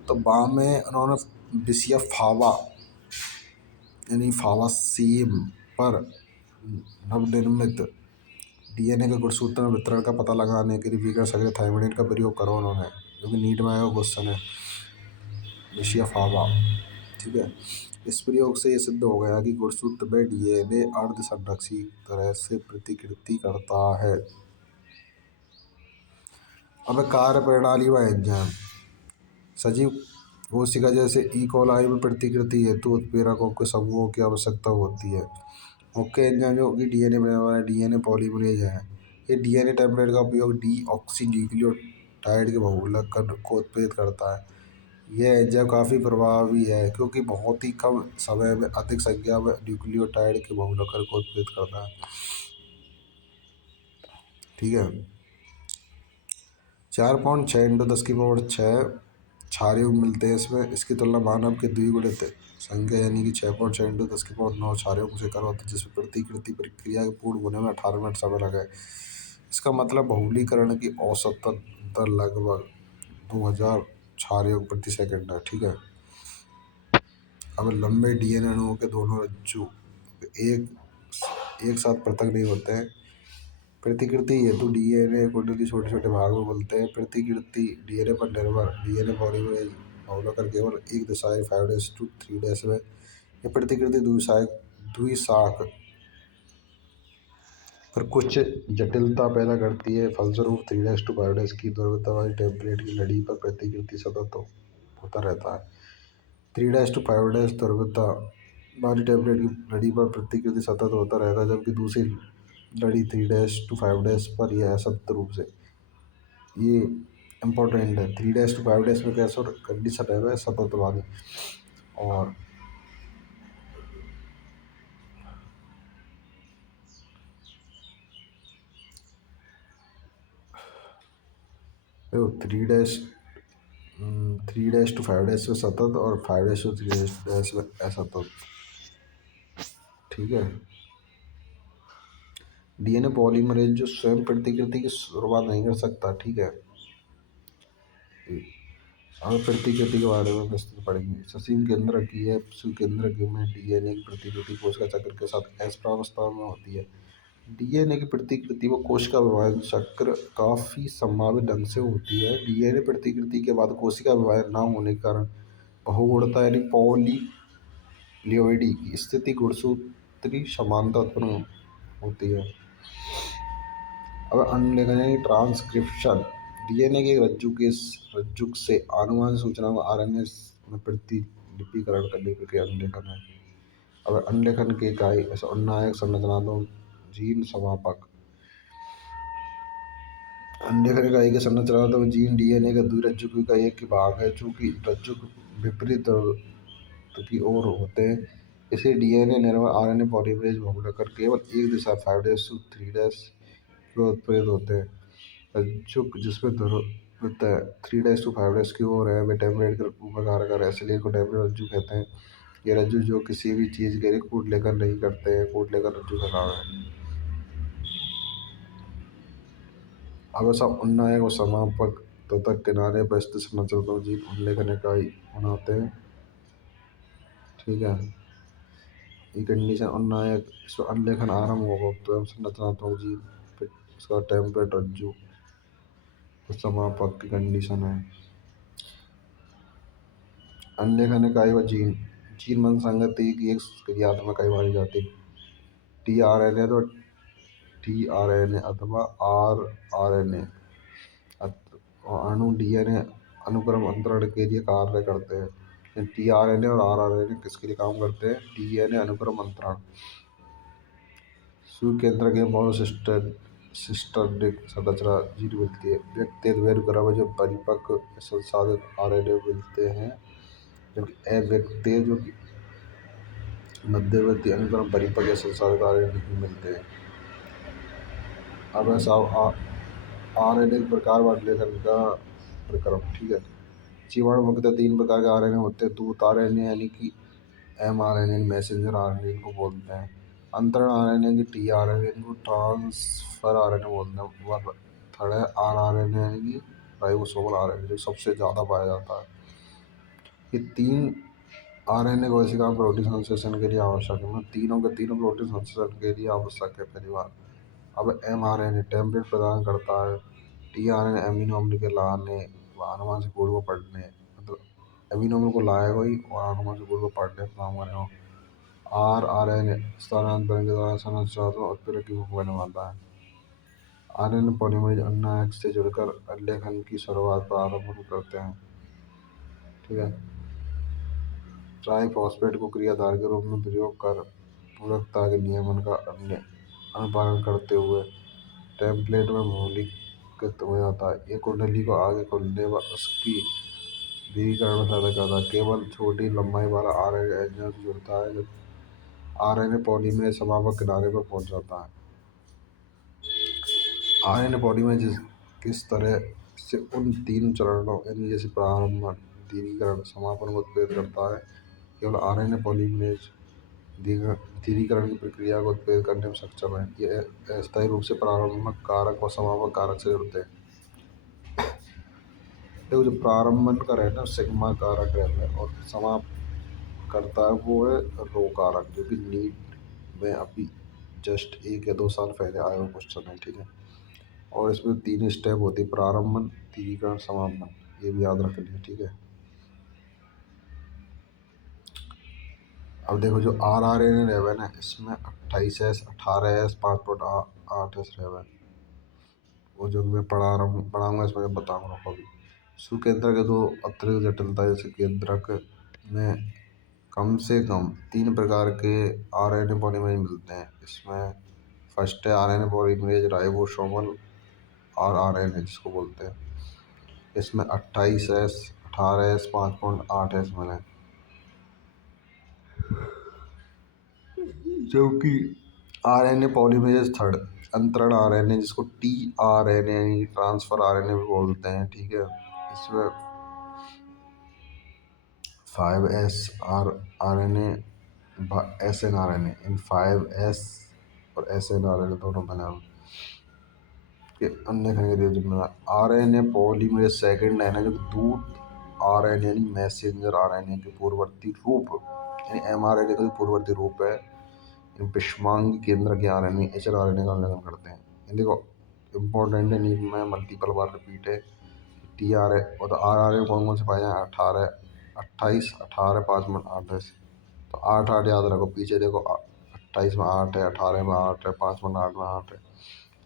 तो बाद में उन्होंने विशिया फावा यानी फावा सेम पर नवनिर्मित डीएनए के गुणसूत्र में वितरण का पता लगाने के लिए विकिरण सक्रिय थायमिडीन का प्रयोग करा उन्होंने, जो कि नीट में आया क्वेश्चन है, विशिया फावा। ठीक है, इस प्रयोग से ये सिद्ध हो गया कि गुणसूत्र में डीएनए अर्ध संरक्षित तरह से प्रतिकृति करता है। अब कार्य प्रणाली व एंजाइम। सजीव कोशिका जैसे इकोलाई में प्रतिकृति हेतु उत्प्रेरकों के समूहों की आवश्यकता होती है। मुख्य एंजाइम जो कि डीएनए बनाने वाला डीएनए पॉलीमरेज है। ये डीएनए टेम्पलेट का उपयोग डीऑक्सीन्यूक्लियोटाइड के बहुलक को उत्प्रेरित करता है। यह एंजाइम काफ़ी प्रभावी है क्योंकि बहुत ही कम समय में अधिक संख्या में न्यूक्लियोटाइड के बहुलक को उत्प्रेरित करता है। ठीक है, 4.6 × 10⁻⁶ क्षारयुग मिलते हैं इसमें। इसकी तुलना मानव के द्विगुणित संख्या यानी कि 6.6 × 10⁻⁹ क्षारयुग से करो, तो जिसमें प्रतिकृति प्रक्रिया के पूर्ण होने में 18 मिनट समय लगे। इसका मतलब बहुलीकरण की औसत दर लगभग 2000 क्षारयुग प्रति सेकंड है। ठीक है, अब लंबे डीएनए अणुओं के दोनों रज्जु एक साथ पृथक नहीं होते हैं। प्रतिकृति हेतु डीएनए को छोटे छोटे भागों में मिलते हैं। प्रतिकृति डीएनए पर निर्भर डीएनए पॉलीमरेज बहुलक केवल एक दिशाएं 5' to 3' में। यह प्रतिकृति द्विशाख पर कुछ जटिलता पैदा करती है। फलस्वरूप 3' to 5' की ध्रुवीयता वाली टेम्पलेट की लड़ी पर प्रतिकृति सतत होता रहता है। 3' to 5' ध्रुवीयता वाली टेम्पलेट की लड़ी पर प्रतिकृति सतत होता रहता है, जबकि दूसरी लड़ी 3' to 5' पर यह असतत रूप से, ये इम्पोर्टेंट है, 3' to 5' में कैसा कंडीशन है सतत वाली। और देखो 3' to 5' में सतत और 5' to 3' में असतत। ठीक है, डीएनए पॉलीमरेज जो स्वयं प्रतिकृति की शुरुआत नहीं कर सकता। ठीक है, अब प्रतिकृति के बारे में विस्तृत पढ़ेंगे। ससीम केंद्र की है केंद्र में डीएनए की प्रतिकृति कोशिका चक्र के साथ एस प्रावस्था में होती है। डीएनए की प्रतिकृति व कोशिका विभाजन चक्र काफी संभावित ढंग से होती है। डीएनए प्रतिकृति के बाद कोशिका विभाजन न होने के कारण बहुगुणता यानी पॉलीप्लॉइडी की स्थिति गुणसूत्री समानता उत्पन्न होती है। अब अनुलेखन यानी ट्रांसक्रिप्शन। डीएनए के रज्जुक से आनुवंशिक सूचनाओं को आरएनए में प्रतिलिपिकरण करने की प्रक्रिया अनुलेखन है। अब अनुलेखन के इकाई नायक संरचनात्मक जीन समापक। अनुलेखन इकाई के संरचनात्मक जीन डीएनए के द्विरज्जुक का एक भाग है, चूंकि रज्जुक विपरीत की ओर होते हैं, इसे डीएनए निर्भर आरएनए पॉलीमरेज बहुलक केवल एक दिशा 5' to 3' में उत्प्रेरित होते हैं। रज्जुक जिसमें विद 3 days to 5 days की हो रहा है वे टेम्पलेट के प्रकार का इसलिए को टेम्पलेट रज्जु कहते हैं। ये रज्जु जो किसी भी चीज़ के लिए कूट लेकर नहीं करते हैं, कूट लेकर रज्जु का नाम है। अब ऐसा उन्नायक और समापक तथा किनारे पर स्थित संरचनात्मक जीव उल्लेखन इकाई बनाते हैं। ठीक है, ये कंडीशन उन्नायक इसमें अल्लेखन आरंभ होगा तो संरचनात्मक जीव, फिर इसका टेम्पलेट रज्जु, तो समापक की कंडीशन है। अनलेखन इकाई व जीन, जीन मन संगति की एक क्रियात्मक इकाई मानी जाती है। टीआरएनए तो टीआरएनए अथवा आरआरएनए अणु डीएनए अनुक्रम अंतरण के लिए कार्य करते हैं। टीआरएनए और आरआरएनए किसके लिए काम करते हैं? डीएनए अनुक्रम अंतरण। सूर्य केंद्र के बहुत सिस्टर्डिक संरचना जीन मिलती है। व्यक्तिगत गर्भ जो परिपक्व संसाधित आरएनए मिलते हैं, जबकि अव्यक्तिगत जो मध्यवर्ती अनुक्रम परिपक्व या संसाधित आरएनए नहीं मिलते हैं। अब ऐसा आरएनए के प्रकार व अल्लेखन का प्रक्रम। ठीक है, जीवाणु मुख्यतः 3 प्रकार के आरएनए होते हैं। दूत आरएनए यानी कि एमआरएनए, मैसेंजर आरएनए इनको बोलते हैं। अंतरण आरएनए की टीआरएनए, इनको ट्रांसफर आरएनए बोलते हैं। व थर्ड है आरआरएनए यानी कि राइबोसोमल आरएनए, जो सबसे ज़्यादा पाया जाता है। ये 3 आरएनए कोशिका प्रोटीन संश्लेषण के लिए आवश्यक है। मतलब तीनों के तीनों प्रोटीन संश्लेषण के लिए आवश्यक है। पहली बार अब एमआरएनए टेम्पलेट प्रदान करता है। टीआरएनए अमीनो अम्ल के लाने व अनुमान से पूर्व पढ़ने, मतलब अमीनो अम्ल को लाएगा ही और अनुमान से पूर्व पढ़ने का काम करेगा। आरआरएनए स्थानांतरण के दौरान संरचनात्मक उत्प्रेरक की भूमिका निभाता है। आरएनए पॉलीमरेज अन्य से जुड़कर अल्लेखन की शुरुआत प्रारंभ करते हैं। ठीक है, ट्राइफॉस्फेट को क्रियाधार के रूप में प्रयोग कर पूरकता के नियमन का अनुपालन करते हुए टेम्पलेट में मौलिकत हो जाता है। ये कुंडली को आगे खोलने व उसकी दृढ़ीकरण में सहायता करता है। केवल छोटी लंबाई वाला आरएनए एंजाइम से जुड़ता है जब आरएनए पॉलीमरेज समापक किनारे पर पहुंच जाता है। आरएनए पॉलीमरेज किस तरह से उन 3 चरणों यानी जैसे प्रारंभ, दृढ़ीकरण, समापन को उत्प्रेरित करता है। केवल आरएनए पॉलीमरेज दृढ़ीकरण की प्रक्रिया को उत्प्रेरित करने में सक्षम है। ये अस्थायी रूप से प्रारंभक कारक और समापक कारक से जुड़ते हैं। देखो, जो प्रारंभन का रहता है सिग्मा कारक रहता है और समाप्त करता है वो है रो कारक, जो कि नीट में अभी जस्ट 1 या 2 साल पहले आया हुआ क्वेश्चन है। ठीक है, और इसमें 3 स्टेप होती है, प्रारंभन, दृढ़ीकरण, समापन, ये भी याद रख लिया। ठीक है, अब देखो जो आरआरएनए रहता है ना, इसमें 28S 18S 5.8S रहता है। वो जो मैं पढ़ाऊंगा इसमें जब बताऊंगा अभी। सुकेंद्रक के 2 अतिरिक्त जटिलता, जैसे केंद्रक में कम से कम 3 प्रकार के आरएनए पॉलीमरेज मिलते हैं। इसमें फर्स्ट है आरएनए पॉलीमरेज राइबोसोमल और आरएनए जिसको बोलते हैं। इसमें 28S 18S 5.8S मिले, जबकि आरएनए पॉलीमरेज थर्ड अंतरण आरएनए जिसको टीआरएनए यानी ट्रांसफर आरएनए भी बोलते हैं। ठीक है, इसमें 5S आरएनए SNRNA, इन 5S और SNRNA दोनों बना के अन्य खनिज जिम्मेदार। आरएनए पॉलीमरेज सेकंड है ना, जो दूत आरएनए यानी मैसेंजर आरएनए के पूर्ववर्ती रूप यानी एमआरएनए का पूर्ववर्ती रूप है। विषमांग केंद्र के आरएनए एचआरएनए का उल्लेखन करते हैं। इन देखो इम्पोर्टेंट है, नीट में मल्टीपल बार रिपीट है। टीआरए और आरआरए कौन कौन से पाए हैं? 18 28 18 5.8। तो 8 याद रखो, पीछे देखो 28 में 8 है, 18 में 8 है, 5.8 में 8 है।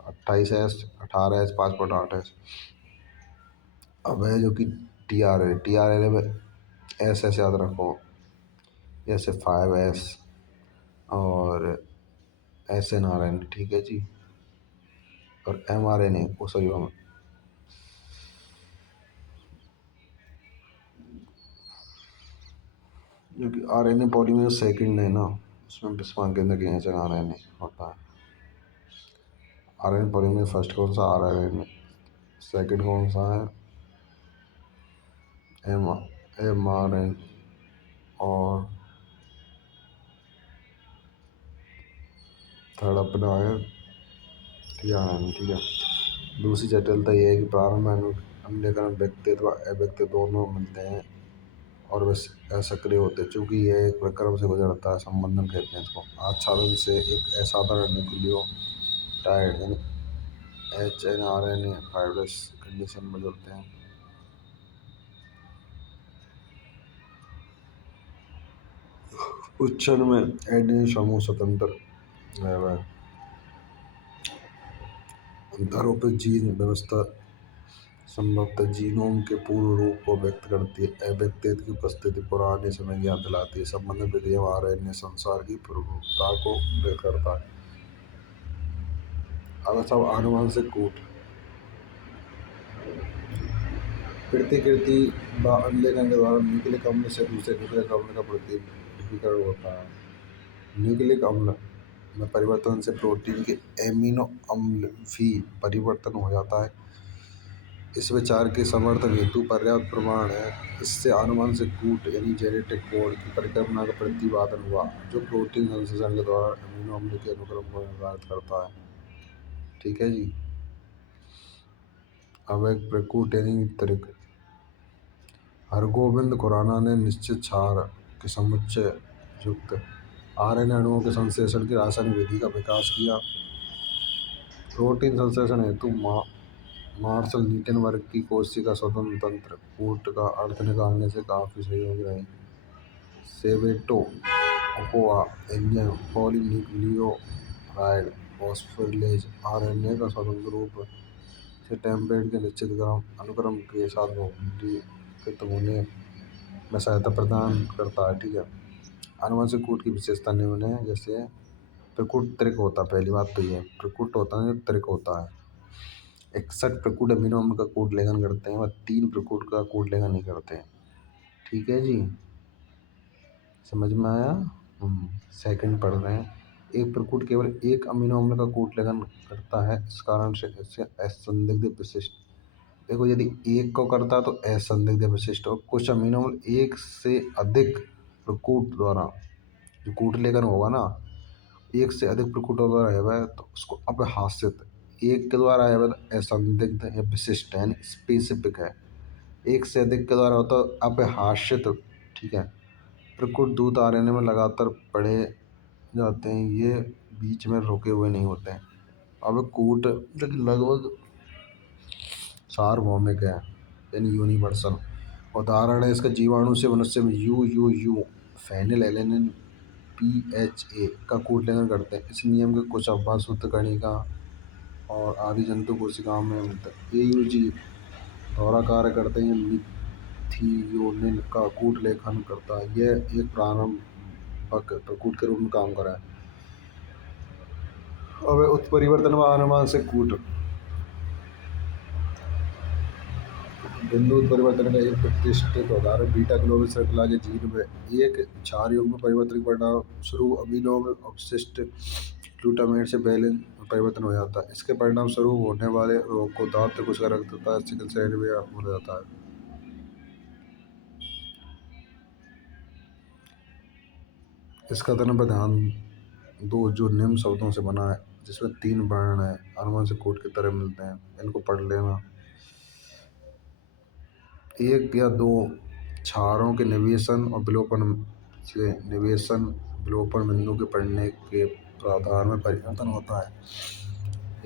28S 18S 5.8S। अब है जो कि टी आर ए में एस याद रखो, जैसे 5S और SNRN। ठीक है जी, और MRNA वो सॉरी जो कि RNA पॉलीमरेज सेकंड है ना, उसमें विस्मान के अंदर के SNRNA होता है। RNA पॉलीमरेज फर्स्ट कौन सा? RNA। सेकंड कौन सा है? एम एम आर एन और थर्ड अपना है टी आर एन। ठीक है। दूसरी जटिलता यह है कि प्रारंभ में अनुकरण व्यक्तित्व अव्यक्ति दोनों मिलते हैं और वे असक्रिय होते हैं। चूँकि यह एक प्रक्रम से गुजरता है, संबंधन कहते हैं इसको। आच्छादन से एक असाधारण न्यूक्लियोटाइड यानी H N R N A fibrous condition में बदलते हैं। उस क्षण में एडेनिन समूह स्वतंत्र अंतरोपित जीन व्यवस्था संभवतः जीनोम के पूर्व रूप को व्यक्त करती है। अव्यक्तित्व की उपस्थिति पुराने समय की याद दिलाती है। संबंधित विधियां आरएनए संसार की प्रभुता को व्यक्त करता है। अब सब आनुवंशिक कूट प्रतिकृति व अम्लीकरण के द्वारा न्यूक्लिक अम्ल से दूसरे न्यूक्लिक अम्ल का प्रतिनिधिकरण होता है। न्यूक्लिक अम्ल में परिवर्तन से प्रोटीन के एमिनो अम्ल भी परिवर्तन हो जाता है। इस विचार के समर्थन हेतु पर्याप्त प्रमाण है। इससे आनुवंशिक कूट यानी जेनेटिक कोड की परिकल्पना का प्रतिपादन हुआ, जो प्रोटीन संश्लेषण के द्वारा अमीनो अम्ल के अनुक्रम को निर्धारित करता है। ठीक है जी। अब एक प्रकूट यानी तरीक हरगोविंद खुराना ने निश्चित क्षार के समुच्चय युक्त आरएनए अणुओं के संश्लेषण की रासायनिक विधि का विकास किया। प्रोटीन संश्लेषण हेतु मार्शल न्यूटन वर्ग की कोशिका स्वतंत्र कूट का अर्थ निकालने से काफी सहयोगी रहे। सेवेटो ओकोआ एंजाइम पॉलीन्यूक्लियोटाइड फॉस्फोरिलेज आरएनए का स्वतंत्र रूप से टेम्पलेट के निश्चित अनुक्रम के साथ बहुलीकृत होने में सहायता प्रदान करता है। ठीक है। आनुवंशिक कूट की विशेषता निम्न है। जैसे प्रकूट त्रिक होता है। पहली बात तो ये प्रकूट होता है, त्रिक होता है। 61 प्रकूट अमीनो अम्ल का कूट लेखन करते हैं व 3 प्रकूट का कूट लेखन नहीं करते हैं। ठीक है जी, समझ में आया। सेकंड पढ़ रहे हैं। एक प्रकूट केवल एक अमीनो अम्ल का कूट लेखन करता है। इस कारण से इसे असंदिग्ध विशिष्ट, देखो यदि एक को करता है तो असंदिग्ध विशिष्ट, और कुछ अमीनो अम्ल एक से अधिक प्रकूट द्वारा जो कूट लेखन होगा ना, एक से अधिक प्रकूटों द्वारा है वह, तो उसको अपहासित, एक के द्वारा है वह असंदिग्ध या विशिष्ट यानी स्पेसिफिक है। एक से अधिक के द्वारा होता है अपहासित। ठीक है। प्रकूट दूत आरएनए में लगातार पढ़े जाते हैं, ये बीच में रुके हुए नहीं होते हैं। अब कूट लगभग सार्वभौमिक है यानी यूनिवर्सल। उदाहरण है इसका जीवाणु से मनुष्य में यू फेनिल एलेनिन PHA का कूट लेखन करते हैं। इस नियम के कुछ अभ्यास शुद्ध कणिका और आदि जंतु कोशिकाओं में मिलते हैं। AUG दोहरा कार्य करते हैं। मिथियोनिन का कूट लेखन करता है। यह एक प्रारंभक प्रकूट के रूप में काम करा है। अब उत्परिवर्तन व आनुवंशिक कूट बिंदु उत्परिवर्तन का एक प्रतिष्ठित उदाहरण बीटा ग्लोबल श्रृंखला के जीन में एक क्षार युग्म परिवर्तन के परिणाम स्वरूप अमीनो अम्ल अवशिष्ट ग्लूटामेट से वैलिन में परिवर्तन हो जाता है। इसके परिणाम स्वरूप होने वाले रोग को दांत कोशिका रक्तता सिकल सेल एनीमिया बोला जाता है। इसका कथन पर ध्यान दो, जो निम्न शब्दों से बना है, जिसमें 3 वर्ण है, आनुवंशिक कोड की तरह मिलते हैं। इनको पढ़ लेना। एक या दो क्षारों के निवेशन और विलोपन से निवेशन विलोपन बिंदु के पड़ने के प्राधार में परिवर्तन होता है।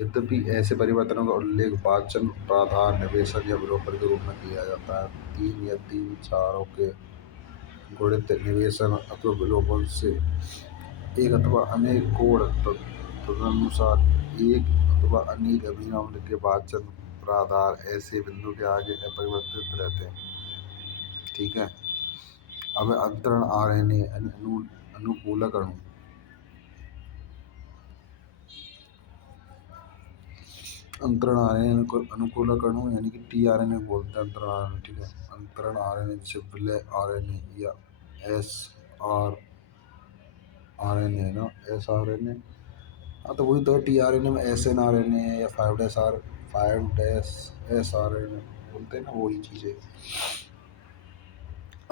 यद्यपि ऐसे परिवर्तनों का उल्लेख वाचन प्राधार निवेशन या विलोपन के रूप में किया जाता है। 3 या 3 क्षारों के गुणित निवेशन अथवा विलोपन से एक अथवा अनेक कोण तदनुसार एक अथवा अनेक अमीनो अम्ल के वाचन प्राधार ऐसे बिंदु के आगे अपरिवर्तित रहते हैं। ठीक है। अब अंतरण आरएनए अनुकूलक अणु। अंतरण आरएनए अनुकूलक अणु यानी कि टीआरएनए बोलते हैं अंतरण आरएनए। ठीक है। अंतरण आरएनए जैसे विलय आरएनए या SRRNA ना, SRNA। हाँ तो वही तो टीआरएनए में SNRNA या 5'SRNA बोलते हैं ना, वही चीज़ है।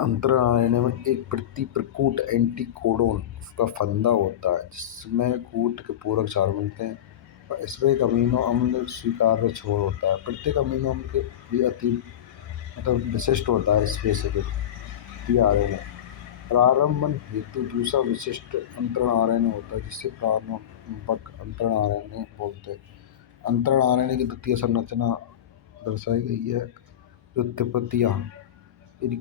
अंतरायण में एक प्रतिप्रकूट एंटीकोडोन का फंदा होता है जिसमें कूट के पूरक चार मिलते हैं और इसमें एक अमीनो अम्ल स्वीकार्य छोर होता है। प्रत्येक अमीनो अम्ल के लिए अति मतलब विशिष्ट होता है स्पेसिफिक टीआरएनए। प्रारंभन हेतु दूसरा विशिष्ट अंतरण आरएनए होता है जिसे प्रारंभक अंतरण आरएनए बोलते हैं। अंतरण आरएनए की द्वितीय संरचना दर्शाई गई है जो तिब्बतियाँ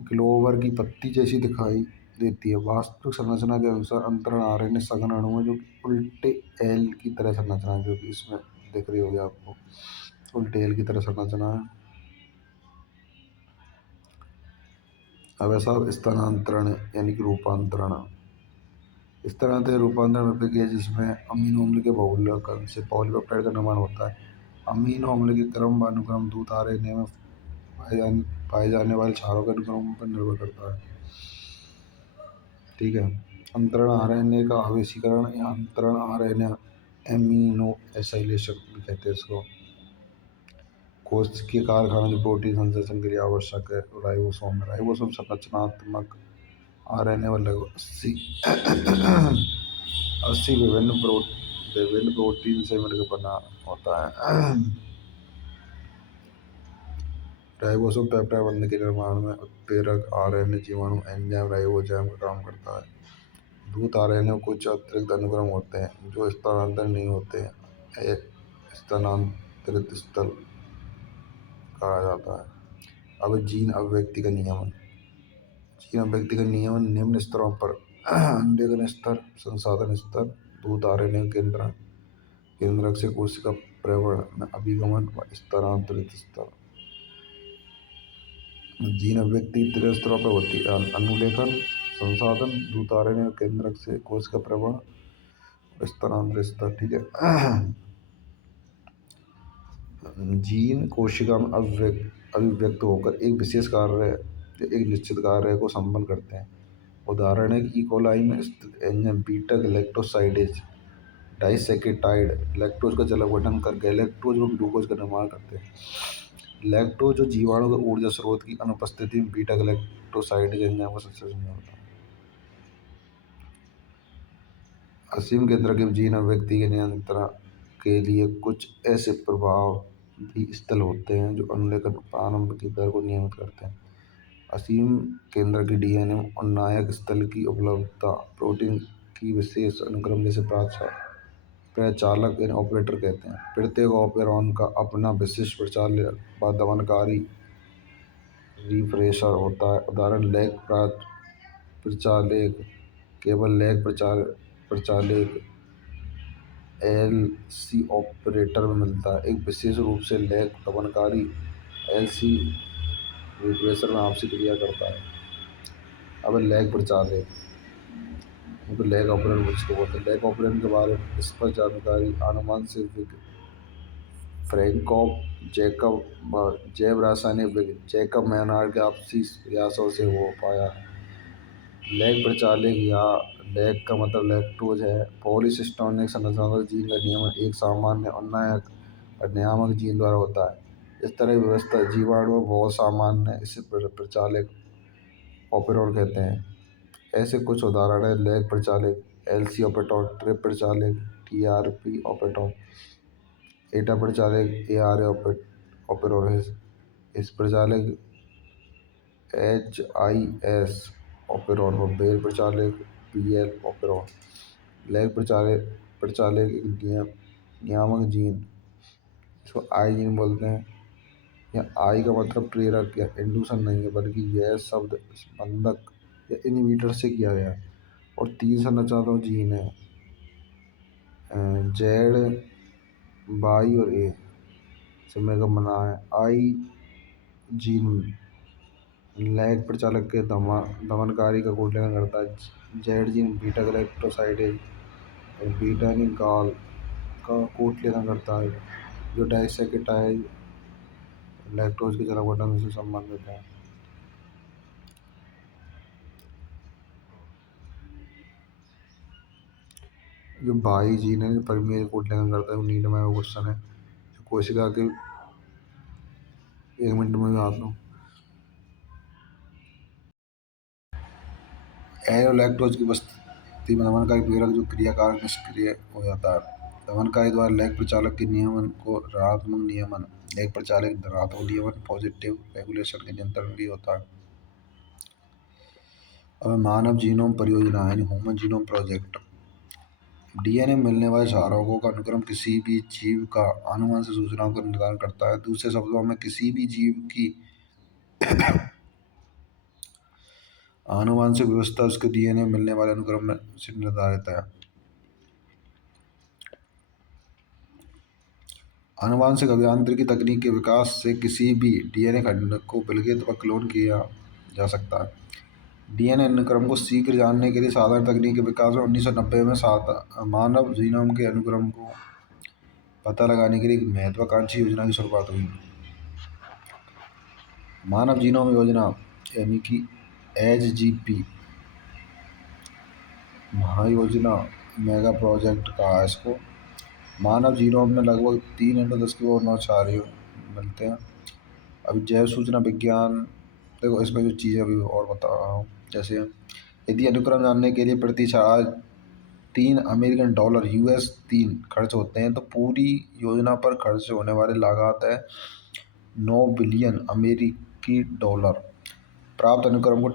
क्लोवर की पत्ती जैसी दिखाई देती है। वास्तविक संरचना के अनुसार अंतरण आरएनए सघन अणु है जो कि उल्टे एल की तरह संरचना है, जो कि इसमें दिख रही होगी आपको, उल्टे एल की तरह संरचना है। अब ऐसा स्थानांतरण यानी कि रूपांतरण। इस तरह से रूपांतरण प्रक्रिया जिसमें अमीनो अम्ल के बहुलकन से पॉलीपेप्टाइड का निर्माण होता है। अमीनो अम्ल के क्रम व अनुक्रम दूध आरएनए में पाए जाने वाले क्षारों के अनुक्रम पर निर्भर करता है। ठीक है। अंतरण आरएनए का आवेशीकरण या अंतरण आरएनए एमिनो एसाइलेशन भी कहते हैं इसको। कोश के कारखाना जो प्रोटीन संश्लेषण के लिए आवश्यक है राइबोसोम। राइबोसोम संरचनात्मक आरएनए में लगभग 80 विभिन्न प्रोटीन से मिलकर बना होता है। राइबोसोम पेप्टाइड बंधन के निर्माण में उत्प्रेरक आरएनए जीवाणु एंजाइम राइबोसोम का काम करता है। दूध आरएनए में कुछ अतिरिक्त अनुक्रम होते हैं जो स्थानांतरित नहीं होते हैं, स्थानांतरित स्थल कहा जाता है। अब जीन अभिव्यक्ति का नियमन। जीन अभिव्यक्ति का नियमन निम्न स्तरों पर अंडीकरण स्तर, संसाधन स्तर, दूध आरएनए केंद्रक से कोशिका प्रवण में अभिगमन व स्थानांतरित स्तर। जीन अभिव्यक्ति 3 स्तरों पर होती है: अनुलेखन, संसाधन, दूध आरएनए केंद्रक से कोशिका प्रवण, स्थानांतरित स्तर। ठीक है। जीन कोशिका में अभिव्यक्त होकर एक विशेष कार्य या एक निश्चित कार्य को संपन्न करते हैं। उदाहरण है कि ई कोलाई में स्थित एंजाइम बीटा गैलेक्टोसाइडेज डाइसैकेटाइड लैक्टोज का जल अपघटन कर गैलेक्टोज व ग्लूकोज का निर्माण करते हैं। लैक्टोज जो जीवाणु के ऊर्जा स्रोत की अनुपस्थिति में बीटा गैलेक्टोसाइडेज एंजाइम का संश्लेषण होता है। असीम केंद्रक जीन अभिव्यक्ति के नियंत्रण के लिए कुछ ऐसे प्रभाव भी स्थल होते हैं जो अनुलेखन प्रारंभ की दर को नियमित करते हैं। असीम केंद्र की डीएनए और नायक स्थल की उपलब्धता प्रोटीन की विशेष अनुक्रम जैसे प्रचालक यानी ऑपरेटर कहते हैं। प्रत्येक ऑपेरॉन का अपना विशिष्ट प्रचालक व दमनकारी रिप्रेशर होता है। उदाहरण लैग प्रचालक केवल लैग प्रचालक एलसी ऑपरेटर में मिलता है। एक विशेष रूप से लैग दमनकारी एलसी रिप्रेशर में आपसी क्रिया करता है। अब लैग प्रचालक तो लैग ऑपरेटर जिसको बोलते हैं। लैग ऑपरेटर के बारे में इस पर जानकारी अनुमान से फ्रैंकोफ जैव रासायनिक जैकब मेनॉर्ड के आपसी प्रयासों से हो पाया है। लैग प्रचालक या लैग का मतलब लैक्टोज है। पॉलीसिस्टोनिक संरचनात्मक जीन का नियमन एक सामान्य और नियामक जीन द्वारा होता है। इस तरह की व्यवस्था जीवाणु में बहुत सामान्य है, इसे प्रचालक ऑपरेटर कहते हैं। ऐसे कुछ उदाहरण है लैग प्रचालक एलसी ऑपरेटर, ट्रिप प्रचालक टीआरपी ऑपरेटर, एटा प्रचालक एआरए ऑपरेटर है। इस प्रचालक एचआईएस ऑपरेटर और बेल प्रचालक पीएल ऑपरेटर। लैग प्रचालक एक नियामक जीन इसको आई जीन बोलते हैं। यहाँ आई का मतलब प्रेरक या इंड्यूसन नहीं है बल्कि यह शब्द बंधक या इनहिबिटर से किया गया है। और 3 संरचनात्मक जीन है जेड, वाई और ए से मिलकर बना है। आई जीन लैग प्रचालक के दमनकारी का कोडलेखन करता है। Z gene beta galactosidase beta यानी गाल का कोडलेखन करता है जो डाइसैकेटाइड लैक्टोज के जल अपघटन से संबंधित है। जो बाई जीन है परिमेय कोडलेखन करता है वो नीड में क्वेश्चन है कोशिका के 1 मिनट में भी आता हूँ। एरोलैक्टोज की उपस्थिति में दमनकारी प्रेरक जो क्रियाकारक निष्क्रिय हो जाता है। दमनकारी द्वारा लैग प्रचालक के नियमन को ऋणात्मक नियमन, लैग प्रचालक धनात्मक नियमन, पॉजिटिव रेगुलेशन के नियंत्रण भी होता है। अब मानव जीनोम परियोजना यानी ह्यूमन जीनोम प्रोजेक्ट। डीएनए में मिलने वाले कारकों का अनुक्रम किसी भी जीव का आनुवंशिक सूचनाओं का निर्धारण करता है। दूसरे शब्दों में किसी भी जीव की आनुवंशिक व्यवस्था उसके डीएनए में मिलने वाले अनुक्रम में से निर्धारित है। आनुवंशिक अभियांत्रिकी तकनीक के विकास से किसी भी डीएनए खंड को विलगित व क्लोन किया जा सकता है। डीएनए अनुक्रम को शीघ्र जानने के लिए साधारण तकनीक के विकास में 1990 में मानव जीनोम के अनुक्रम को पता लगाने के लिए एक महत्वाकांक्षी योजना की शुरुआत हुई। मानव जीनोम योजना यानी कि एचजीपी महायोजना, मेगा प्रोजेक्ट कहा है इसको। मानव जीनोम में लगभग 3 × 10⁻⁹ क्षारीय मिलते हैं। अभी जैव सूचना विज्ञान, देखो इसमें जो चीज़ें अभी और बता रहा हूँ, जैसे यदि अनुक्रम जानने के लिए प्रति छात्र $3 US 3 खर्च होते हैं तो पूरी योजना पर खर्च होने वाली लागत है $9 बिलियन। प्राप्त अनुक्रम को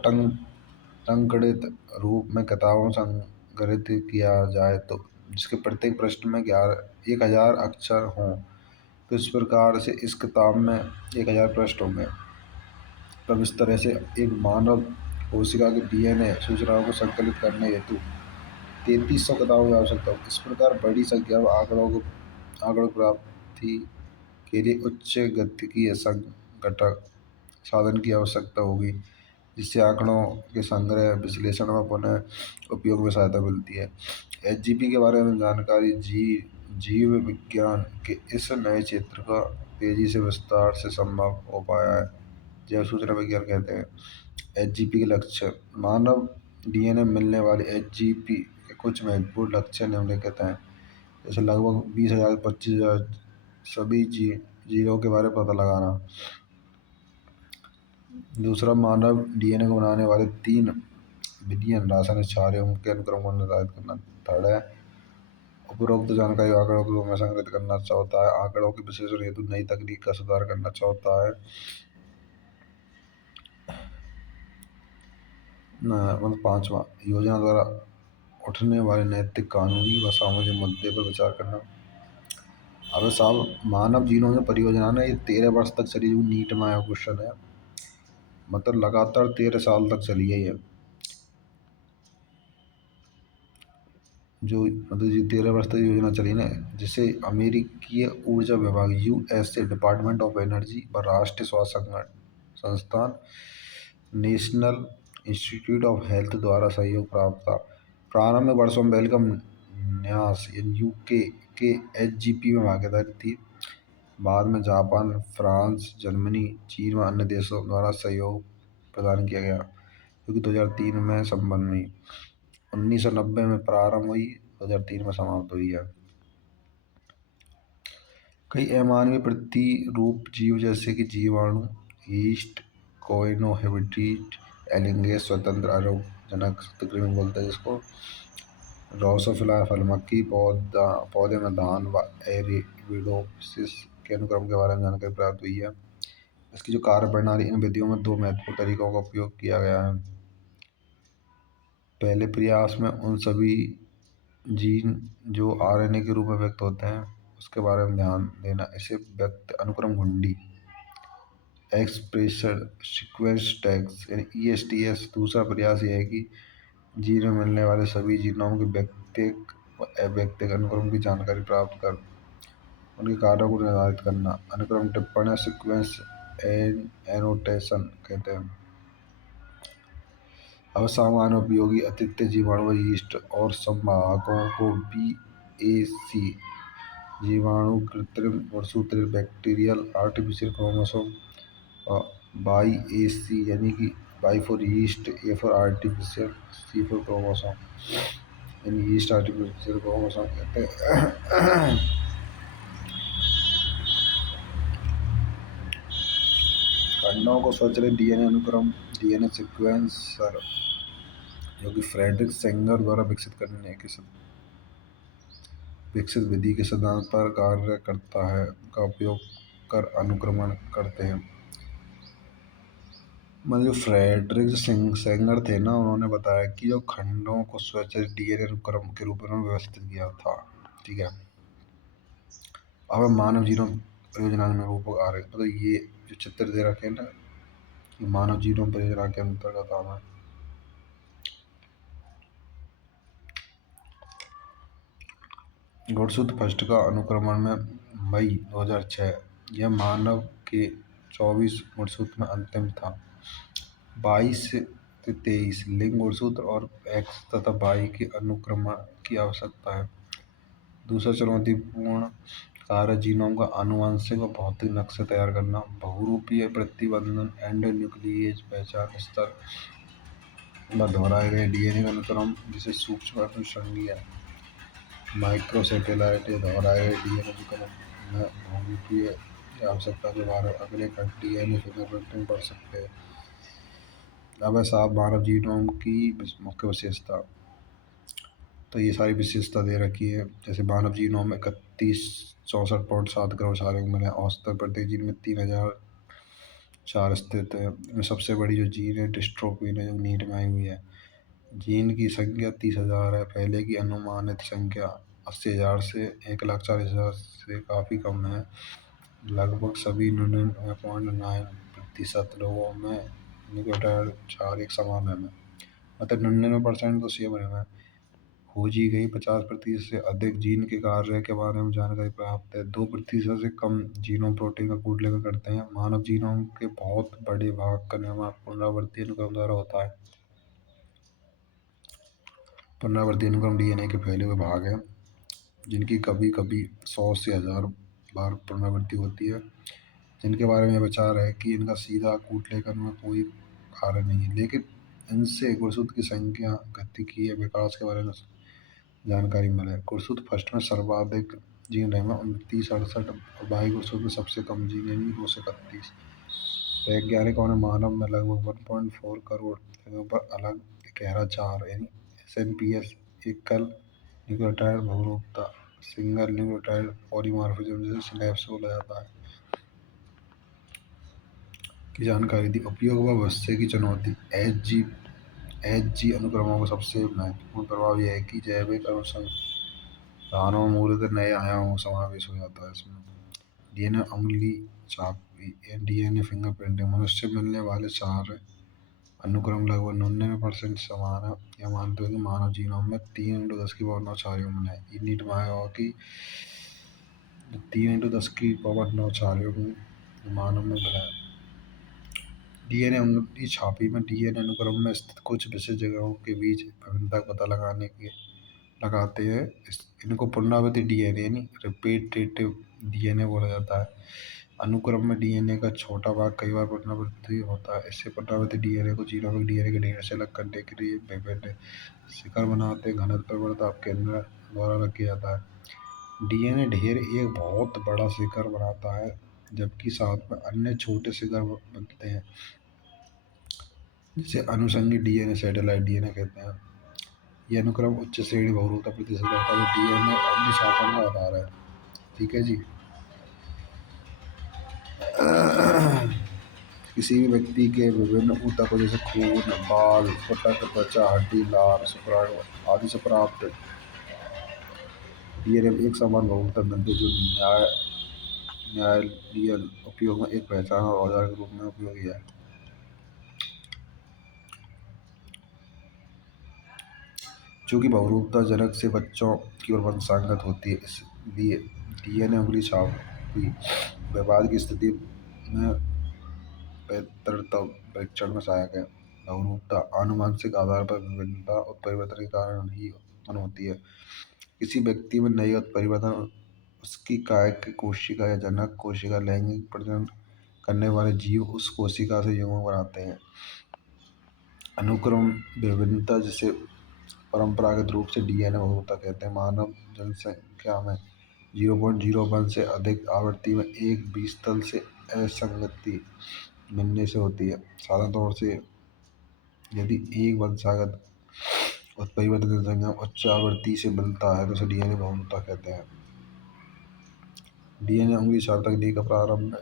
टंकणित रूप में किताबों में संग्रहित किया जाए तो जिसके प्रत्येक पृष्ठ में 1000 अक्षर हों, तो इस प्रकार से इस किताब में 1000 पृष्ठ होंगे। तब इस तरह से एक मानव कोशिका के डीएनए सूचनाओं को संकलित करने हेतु 3300 किताबों की आवश्यकता होगी। इस प्रकार बड़ी संख्या में आंकड़ों प्राप्ति के लिए उच्च गतिकीय संगठक साधन की आवश्यकता होगी, जिससे आंकड़ों के संग्रह, विश्लेषण व पुनः उपयोग में सहायता मिलती है। एचजीपी के बारे में जानकारी जीव विज्ञान के इस नए क्षेत्र का तेजी से विस्तार से संभव हो पाया है। जैव सूचना विज्ञान कहते हैं। एचजीपी के लक्ष्य। मानव डीएनए मिलने वाले एचजीपी के कुछ महत्वपूर्ण लक्ष्य निम्नलिखित हैं, जैसे लगभग 20,000 से 25,000 सभी जीवों के बारे में पता लगाना। दूसरा, मानव डीएनए को बनाने वाले 3 बिलियन रासायनिक क्षारों के अनुक्रम को निर्धारित करना। थर्ड है, उपरोक्त जानकारी आंकड़ों के रूप में संग्रहित करना। चौथा है, आंकड़ों के विश्लेषण हेतु नई तकनीक का सुधार करना। चौथा है पांचवा, योजना द्वारा उठने वाले नैतिक, कानूनी व सामाजिक मुद्दे पर विचार करना। अब साहब, मानव जीनोम परियोजना ने ये 13 वर्ष तक चली, जो नीट में आया क्वेश्चन है, मतलब लगातार 13 साल तक चली है ये, जो मतलब ये 13 वर्ष तक योजना चली ना, जिसे अमेरिकी ऊर्जा विभाग यूएसए डिपार्टमेंट ऑफ एनर्जी व राष्ट्रीय स्वास्थ्य संस्थान नेशनल इंस्टीट्यूट ऑफ हेल्थ द्वारा सहयोग प्राप्त था। प्रारंभिक वर्षों में बेल्जियम न्यास यूके के एचजीपी में भागीदारी थी। बाद में जापान, फ्रांस, जर्मनी, चीन व अन्य देशों द्वारा सहयोग प्रदान किया गया, क्योंकि 2003 में संपन्न हुई। 1990 में प्रारंभ हुई, 2003 में समाप्त हुई है। कई अमानवीय प्रतिरूप जीव जैसे कि जीवाणु, यीस्ट, कोइनोहेबिटिट, एलिंगे, स्वतंत्र आरोग्यजनक कृमि बोलते हैं जिसको, ड्रोसोफिला फलमक्खी, पौधे में धान व एरेबिडोप्सिस के अनुक्रम के बारे में जानकारी प्राप्त हुई है। इसकी जो कार्यप्रणाली, इन विधियों में 2 महत्वपूर्ण तरीकों का उपयोग किया गया है। पहले प्रयास में उन सभी जीन जो आरएनए के रूप में व्यक्त होते हैं उसके बारे में ध्यान देना, इसे व्यक्त अनुक्रम घुंडी, एक्सप्रेशन सीक्वेंस टैग्स यानी ईएसटीएस। दूसरा प्रयास यह है कि जीन में मिलने वाले सभी जीनों के व्यक्तिक व अव्यक्तिक अनुक्रम की जानकारी प्राप्त कर उनके कार्यों को निर्धारित करना, अनुक्रम टिप्पणी सीक्वेंस एनोटेशन कहते हैं। अब सामान्य उपयोगी अतिथ्य जीवाणु, यीस्ट और संवाहकों को बीएसी जीवाणु, कृत्रिम गुणसूत्रीय बैक्टीरियल आर्टिफिशियल क्रोमोसोम, और बाईएसी यानी कि Y for yeast, A for artificial, C for chromosome यानी यीस्ट आर्टिफिशियल क्रोमोसोम कहते हैं। खंडों को स्वचालित डीएनए अनुक्रम, डीएनए सीक्वेंसर जो कि फ्रेडरिक सेंगर द्वारा विकसित विधि के सिद्धांत पर कार्य करता है का उपयोग कर अनुक्रमण करते हैं। मतलब जो फ्रेडरिक सेंगर थे ना, उन्होंने बताया कि जो खंडों को स्वचालित डीएनए अनुक्रम के रूप में व्यवस्थित किया था। ठीक है। अब मानव जीनोम परियोजना में रूप आ रहे, मतलब ये जो चित्र दे रखे हैं ना, ये मानव जीनोम परियोजना के अंतर्गत आ रहा है। गुणसूत्र फर्स्ट का अनुक्रमण में मई 2006 यह मानव के 24 गुणसूत्र में अंतिम था। 22 से 23 लिंग गुणसूत्र और एक्स तथा वाई के अनुक्रमण की आवश्यकता है। दूसरा चुनौतीपूर्ण कार्य जीनोम का आनुवंशिक और भौतिक नक्शा तैयार करना। बहुरूपीय प्रतिबंधन एंडोन्यूक्लिएज पहचान स्तर में दोहराए गए डीएनए का अनुक्रम जिसे सूक्ष्म अनुषंगी है। माइक्रोसैटेलाइट या दोहराए गए डीएनए अनुक्रम में बहुरूपीय की आवश्यकता के बारे में अगले खंड डीएनए फिंगरप्रिंटिंग पढ़ सकते हैं। अब है सात मानव जीनोम की मुख्य विशेषता। तो ये सारी विशेषता दे रखी है। जैसे मानव जीनोम में 3164.7 करोड़ सारे मिले, औसतन प्रत्येक जीन में 3004 स्थित है। इनमें सबसे बड़ी जो जीन है डिस्ट्रोफिन है, जो नीट में आई हुई है। जीन की संख्या 30,000 है। फैले की अनुमानित संख्या 80,000 से 1,40,000 से काफ़ी कम है। लगभग सभी 99.9% लोगों में न्यूक्लियोटाइड 4 एक समान है। मतलब 99% तो सेम है। खोजी गई 50% से अधिक जीन के कार्य के बारे में जानकारी प्राप्त है। 2% से कम जीनोम प्रोटीन का कोड लेकर करते हैं। मानव जीनोम के बहुत बड़े भाग का निर्माण पुनरावृत्ति अनुक्रम द्वारा होता है। पुनरावृत्ति अनुक्रम डीएनए के फैले हुए भाग हैं जिनकी कभी कभी 100 से 1000 बार पुनरावृत्ति होती है, जिनके बारे में विचार है कि इनका सीधा कूट लेकर में कोई कार्य नहीं है, लेकिन इनसे गुणसूत्र की संख्या, गतिकीय विकास के बारे में जानकारी मिले। गुणसूत्र फर्स्ट में सर्वाधिक जीन रहे 2968 और बाई गुणसूत्र में सबसे कम जीन यानी 231। वैज्ञानिकों ने मानव में लगभग 1.4 करोड़ जगहों पर अलग 11 यानी SNPs एकल न्यूक्लियोटाइड बहुरूपता सिंगल न्यूक्लियोटाइड पॉलीमॉर्फिज्म जैसे सिनैप्स बोला जाता है की जानकारी दी। उपयोग व भविष्य की चुनौती। एच जी अनुक्रमों का सबसे महत्वपूर्ण प्रभाव यह है कि जैविक अनुसंधानों में मूलतः नए आयामों का समावेश हो जाता है। इसमें डीएनए अंगुली छापी, डीएनए फिंगरप्रिंटिंग। मनुष्य में मिलने वाले सारे अनुक्रम लगभग 99% समान है। यह मानते हुए कि मानव जीनोम में 3 × 10⁻9 ह्यूमन है। ये नीट में आया होगा कि 3 × 10⁻9 ह्यूमन मानव में मिला है। डीएनए अंगुली छापी में डीएनए अनुक्रम में स्थित कुछ विशेष जगहों के बीच विभिन्नता का पता लगाते हैं। इनको पुनरावृत्ति डीएनए यानी रिपीटेटिव डीएनए बोला जाता है। अनुक्रम में डीएनए का छोटा भाग कई बार पुनरावृत्ति होता है। इससे पुनरावृत्ति डीएनए को जीनोमिक डीएनए के ढेर से अलग करने के लिए विभिन्न शिखर बनाते हैं। घनत्व परिवर्तन केंद्र द्वारा अलग किया जाता है। डीएनए ढेर एक बहुत बड़ा शिखर बनाता है, जबकि साथ में अन्य छोटे शिखर बनते हैं जिसे अनुषंगी डीएनए सैटेलाइट डीएनए कहते हैं। यह अनुक्रम उच्च श्रेणी बहुरूपता प्रतिशत करता है, जो डीएनए अन्य शाखा का आधार है। ठीक है जी। किसी भी व्यक्ति के विभिन्न ऊतकों जैसे खून, बाल, ऊतक, त्वचा, हड्डी, लार, शुक्राणु आदि से प्राप्त डीएनए एक समान बहुरूपता मिलती है, जो न्यायालयीय उपयोग में एक पहचान और औजार के रूप में उपयोगी है। चूंकि बहुरूपता जनक से बच्चों की ओर वंशागत होती है, इसलिए डीएनए अंगुली छापी विवाद की स्थिति में पैतृत्व परीक्षण में सहायक है। बहुरूपता आनुवंशिक आधार पर विभिन्नता उत्परिवर्तन के कारण ही उत्पन्न होती है। किसी व्यक्ति में नई उत्परिवर्तन उसकी कायिक कोशिका या जनक कोशिका लैंगिक प्रजनन करने वाले जीव उस कोशिका से युग्मक बनाते हैं। अनुक्रम विभिन्नता जिसे परंपरागत रूप से डीएनए बहुरूपता कहते हैं, मानव जनसंख्या में 0.01 से अधिक आवृत्ति में एक बीजतल से असंगति मिलने से होती है। साधारण तौर से यदि एक वंशागत उत्परिवर्तित जनसंख्या उच्च आवृत्ति से मिलता है तो उसे डीएनए बहुलता कहते हैं। डीएनए उंगली छाप तकनीक का प्रारंभ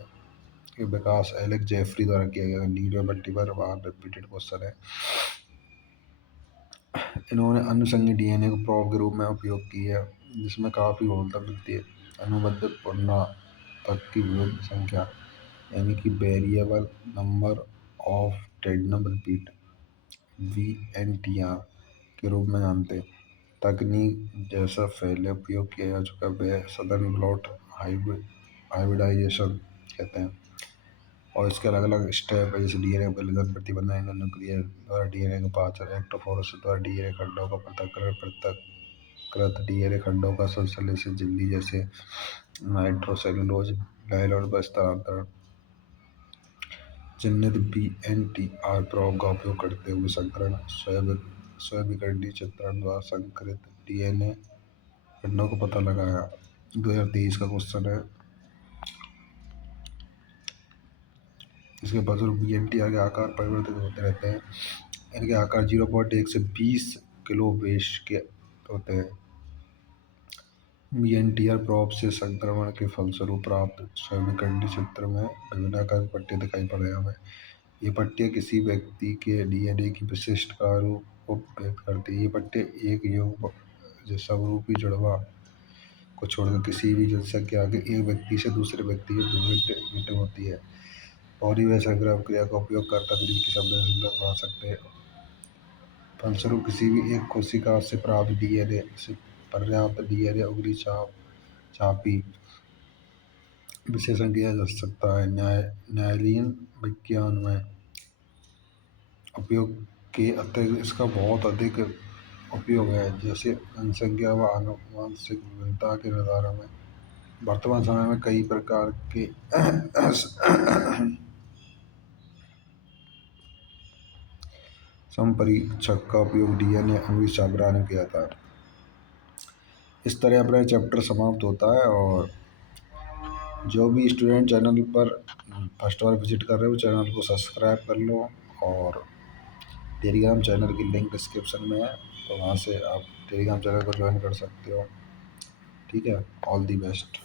के विकास एलेक्स जेफरी द्वारा किया गया। नीड में मल्टीपल बार रिपीटेड क्वेश्चन है। इन्होंने अनुषंगी डीएनए को प्रोब के रूप में उपयोग किया जिसमें काफ़ी बहुलता मिलती है। अनुबंधित पुनरावृत्त की विभिन्न संख्या यानी कि variable number of random repeat VNTR के रूप में जानते हैं। तकनीक जैसा पहले उपयोग किया जा चुका है सदर्न ब्लॉट हाइब्रिडाइजेशन कहते हैं। और इसके अलग अलग स्टेप है जैसे डीएनए विलयन प्रतिबंधन न्यूक्लियर द्वारा डीएनए का पाचन एक्टोफोरेसिस द्वारा डीएनए खंडों का पृथक्करण पृथक्कृत डीएनए खंडों का संश्लेषण झिल्ली जैसे नाइट्रोसेलुलोज नायलॉन पर स्थानांतरण। चिह्नित VNTR प्रोब का उपयोग करते हुए संकरण स्वयंविकरणीय चित्रण द्वारा संकरित डीएनए खंडों को पता लगाया। 2023 का क्वेश्चन है। इसके फलस्वरूप VNTR के आकार परिवर्तित होते रहते हैं। इनके आकार 0.1 से 20 किलो बेस के होते हैं। VNTR प्रोब से संक्रमण के फलस्वरूप प्राप्त स्वयंविकरणीय चित्र में विभिन्न आकार की पट्टियाँ दिखाई पड़ रही हैं हमें। ये पट्टियाँ किसी व्यक्ति के डीएनए की विशिष्ट कार्यों को व्यक्त करती हैं। ये पट्टियाँ एक युग्म समरूपी जुड़वा को छोड़कर किसी भी जनसंख्या के एक व्यक्ति से दूसरे व्यक्ति में विभिन्न होती है। और ही वह संग्रह क्रिया का उपयोग कर तकनीक की संवेदनशीलता बढ़ा सकते हैं। फलस्वरूप किसी भी एक कोशिका से प्राप्त डीएनए से पर्याप्त डीएनए उंगली छापी विश्लेषण किया जा सकता है। न्यायालयीन विज्ञान में उपयोग के अतिरिक्त इसका बहुत अधिक उपयोग है जैसे जनसंख्या व आनुवंशिक विभिन्नता के निर्धारण में। वर्तमान समय में कई प्रकार के संपरीक्षक का उपयोग डीएनए उंगली छाप बनाने में किया जाता है। इस तरह अपना चैप्टर समाप्त होता है। और जो भी स्टूडेंट चैनल पर फर्स्ट बार विजिट कर रहे हो चैनल को सब्सक्राइब कर लो और टेलीग्राम चैनल की लिंक डिस्क्रिप्शन में है तो वहाँ से आप टेलीग्राम चैनल को ज्वाइन कर सकते हो। ठीक है, ऑल दी बेस्ट।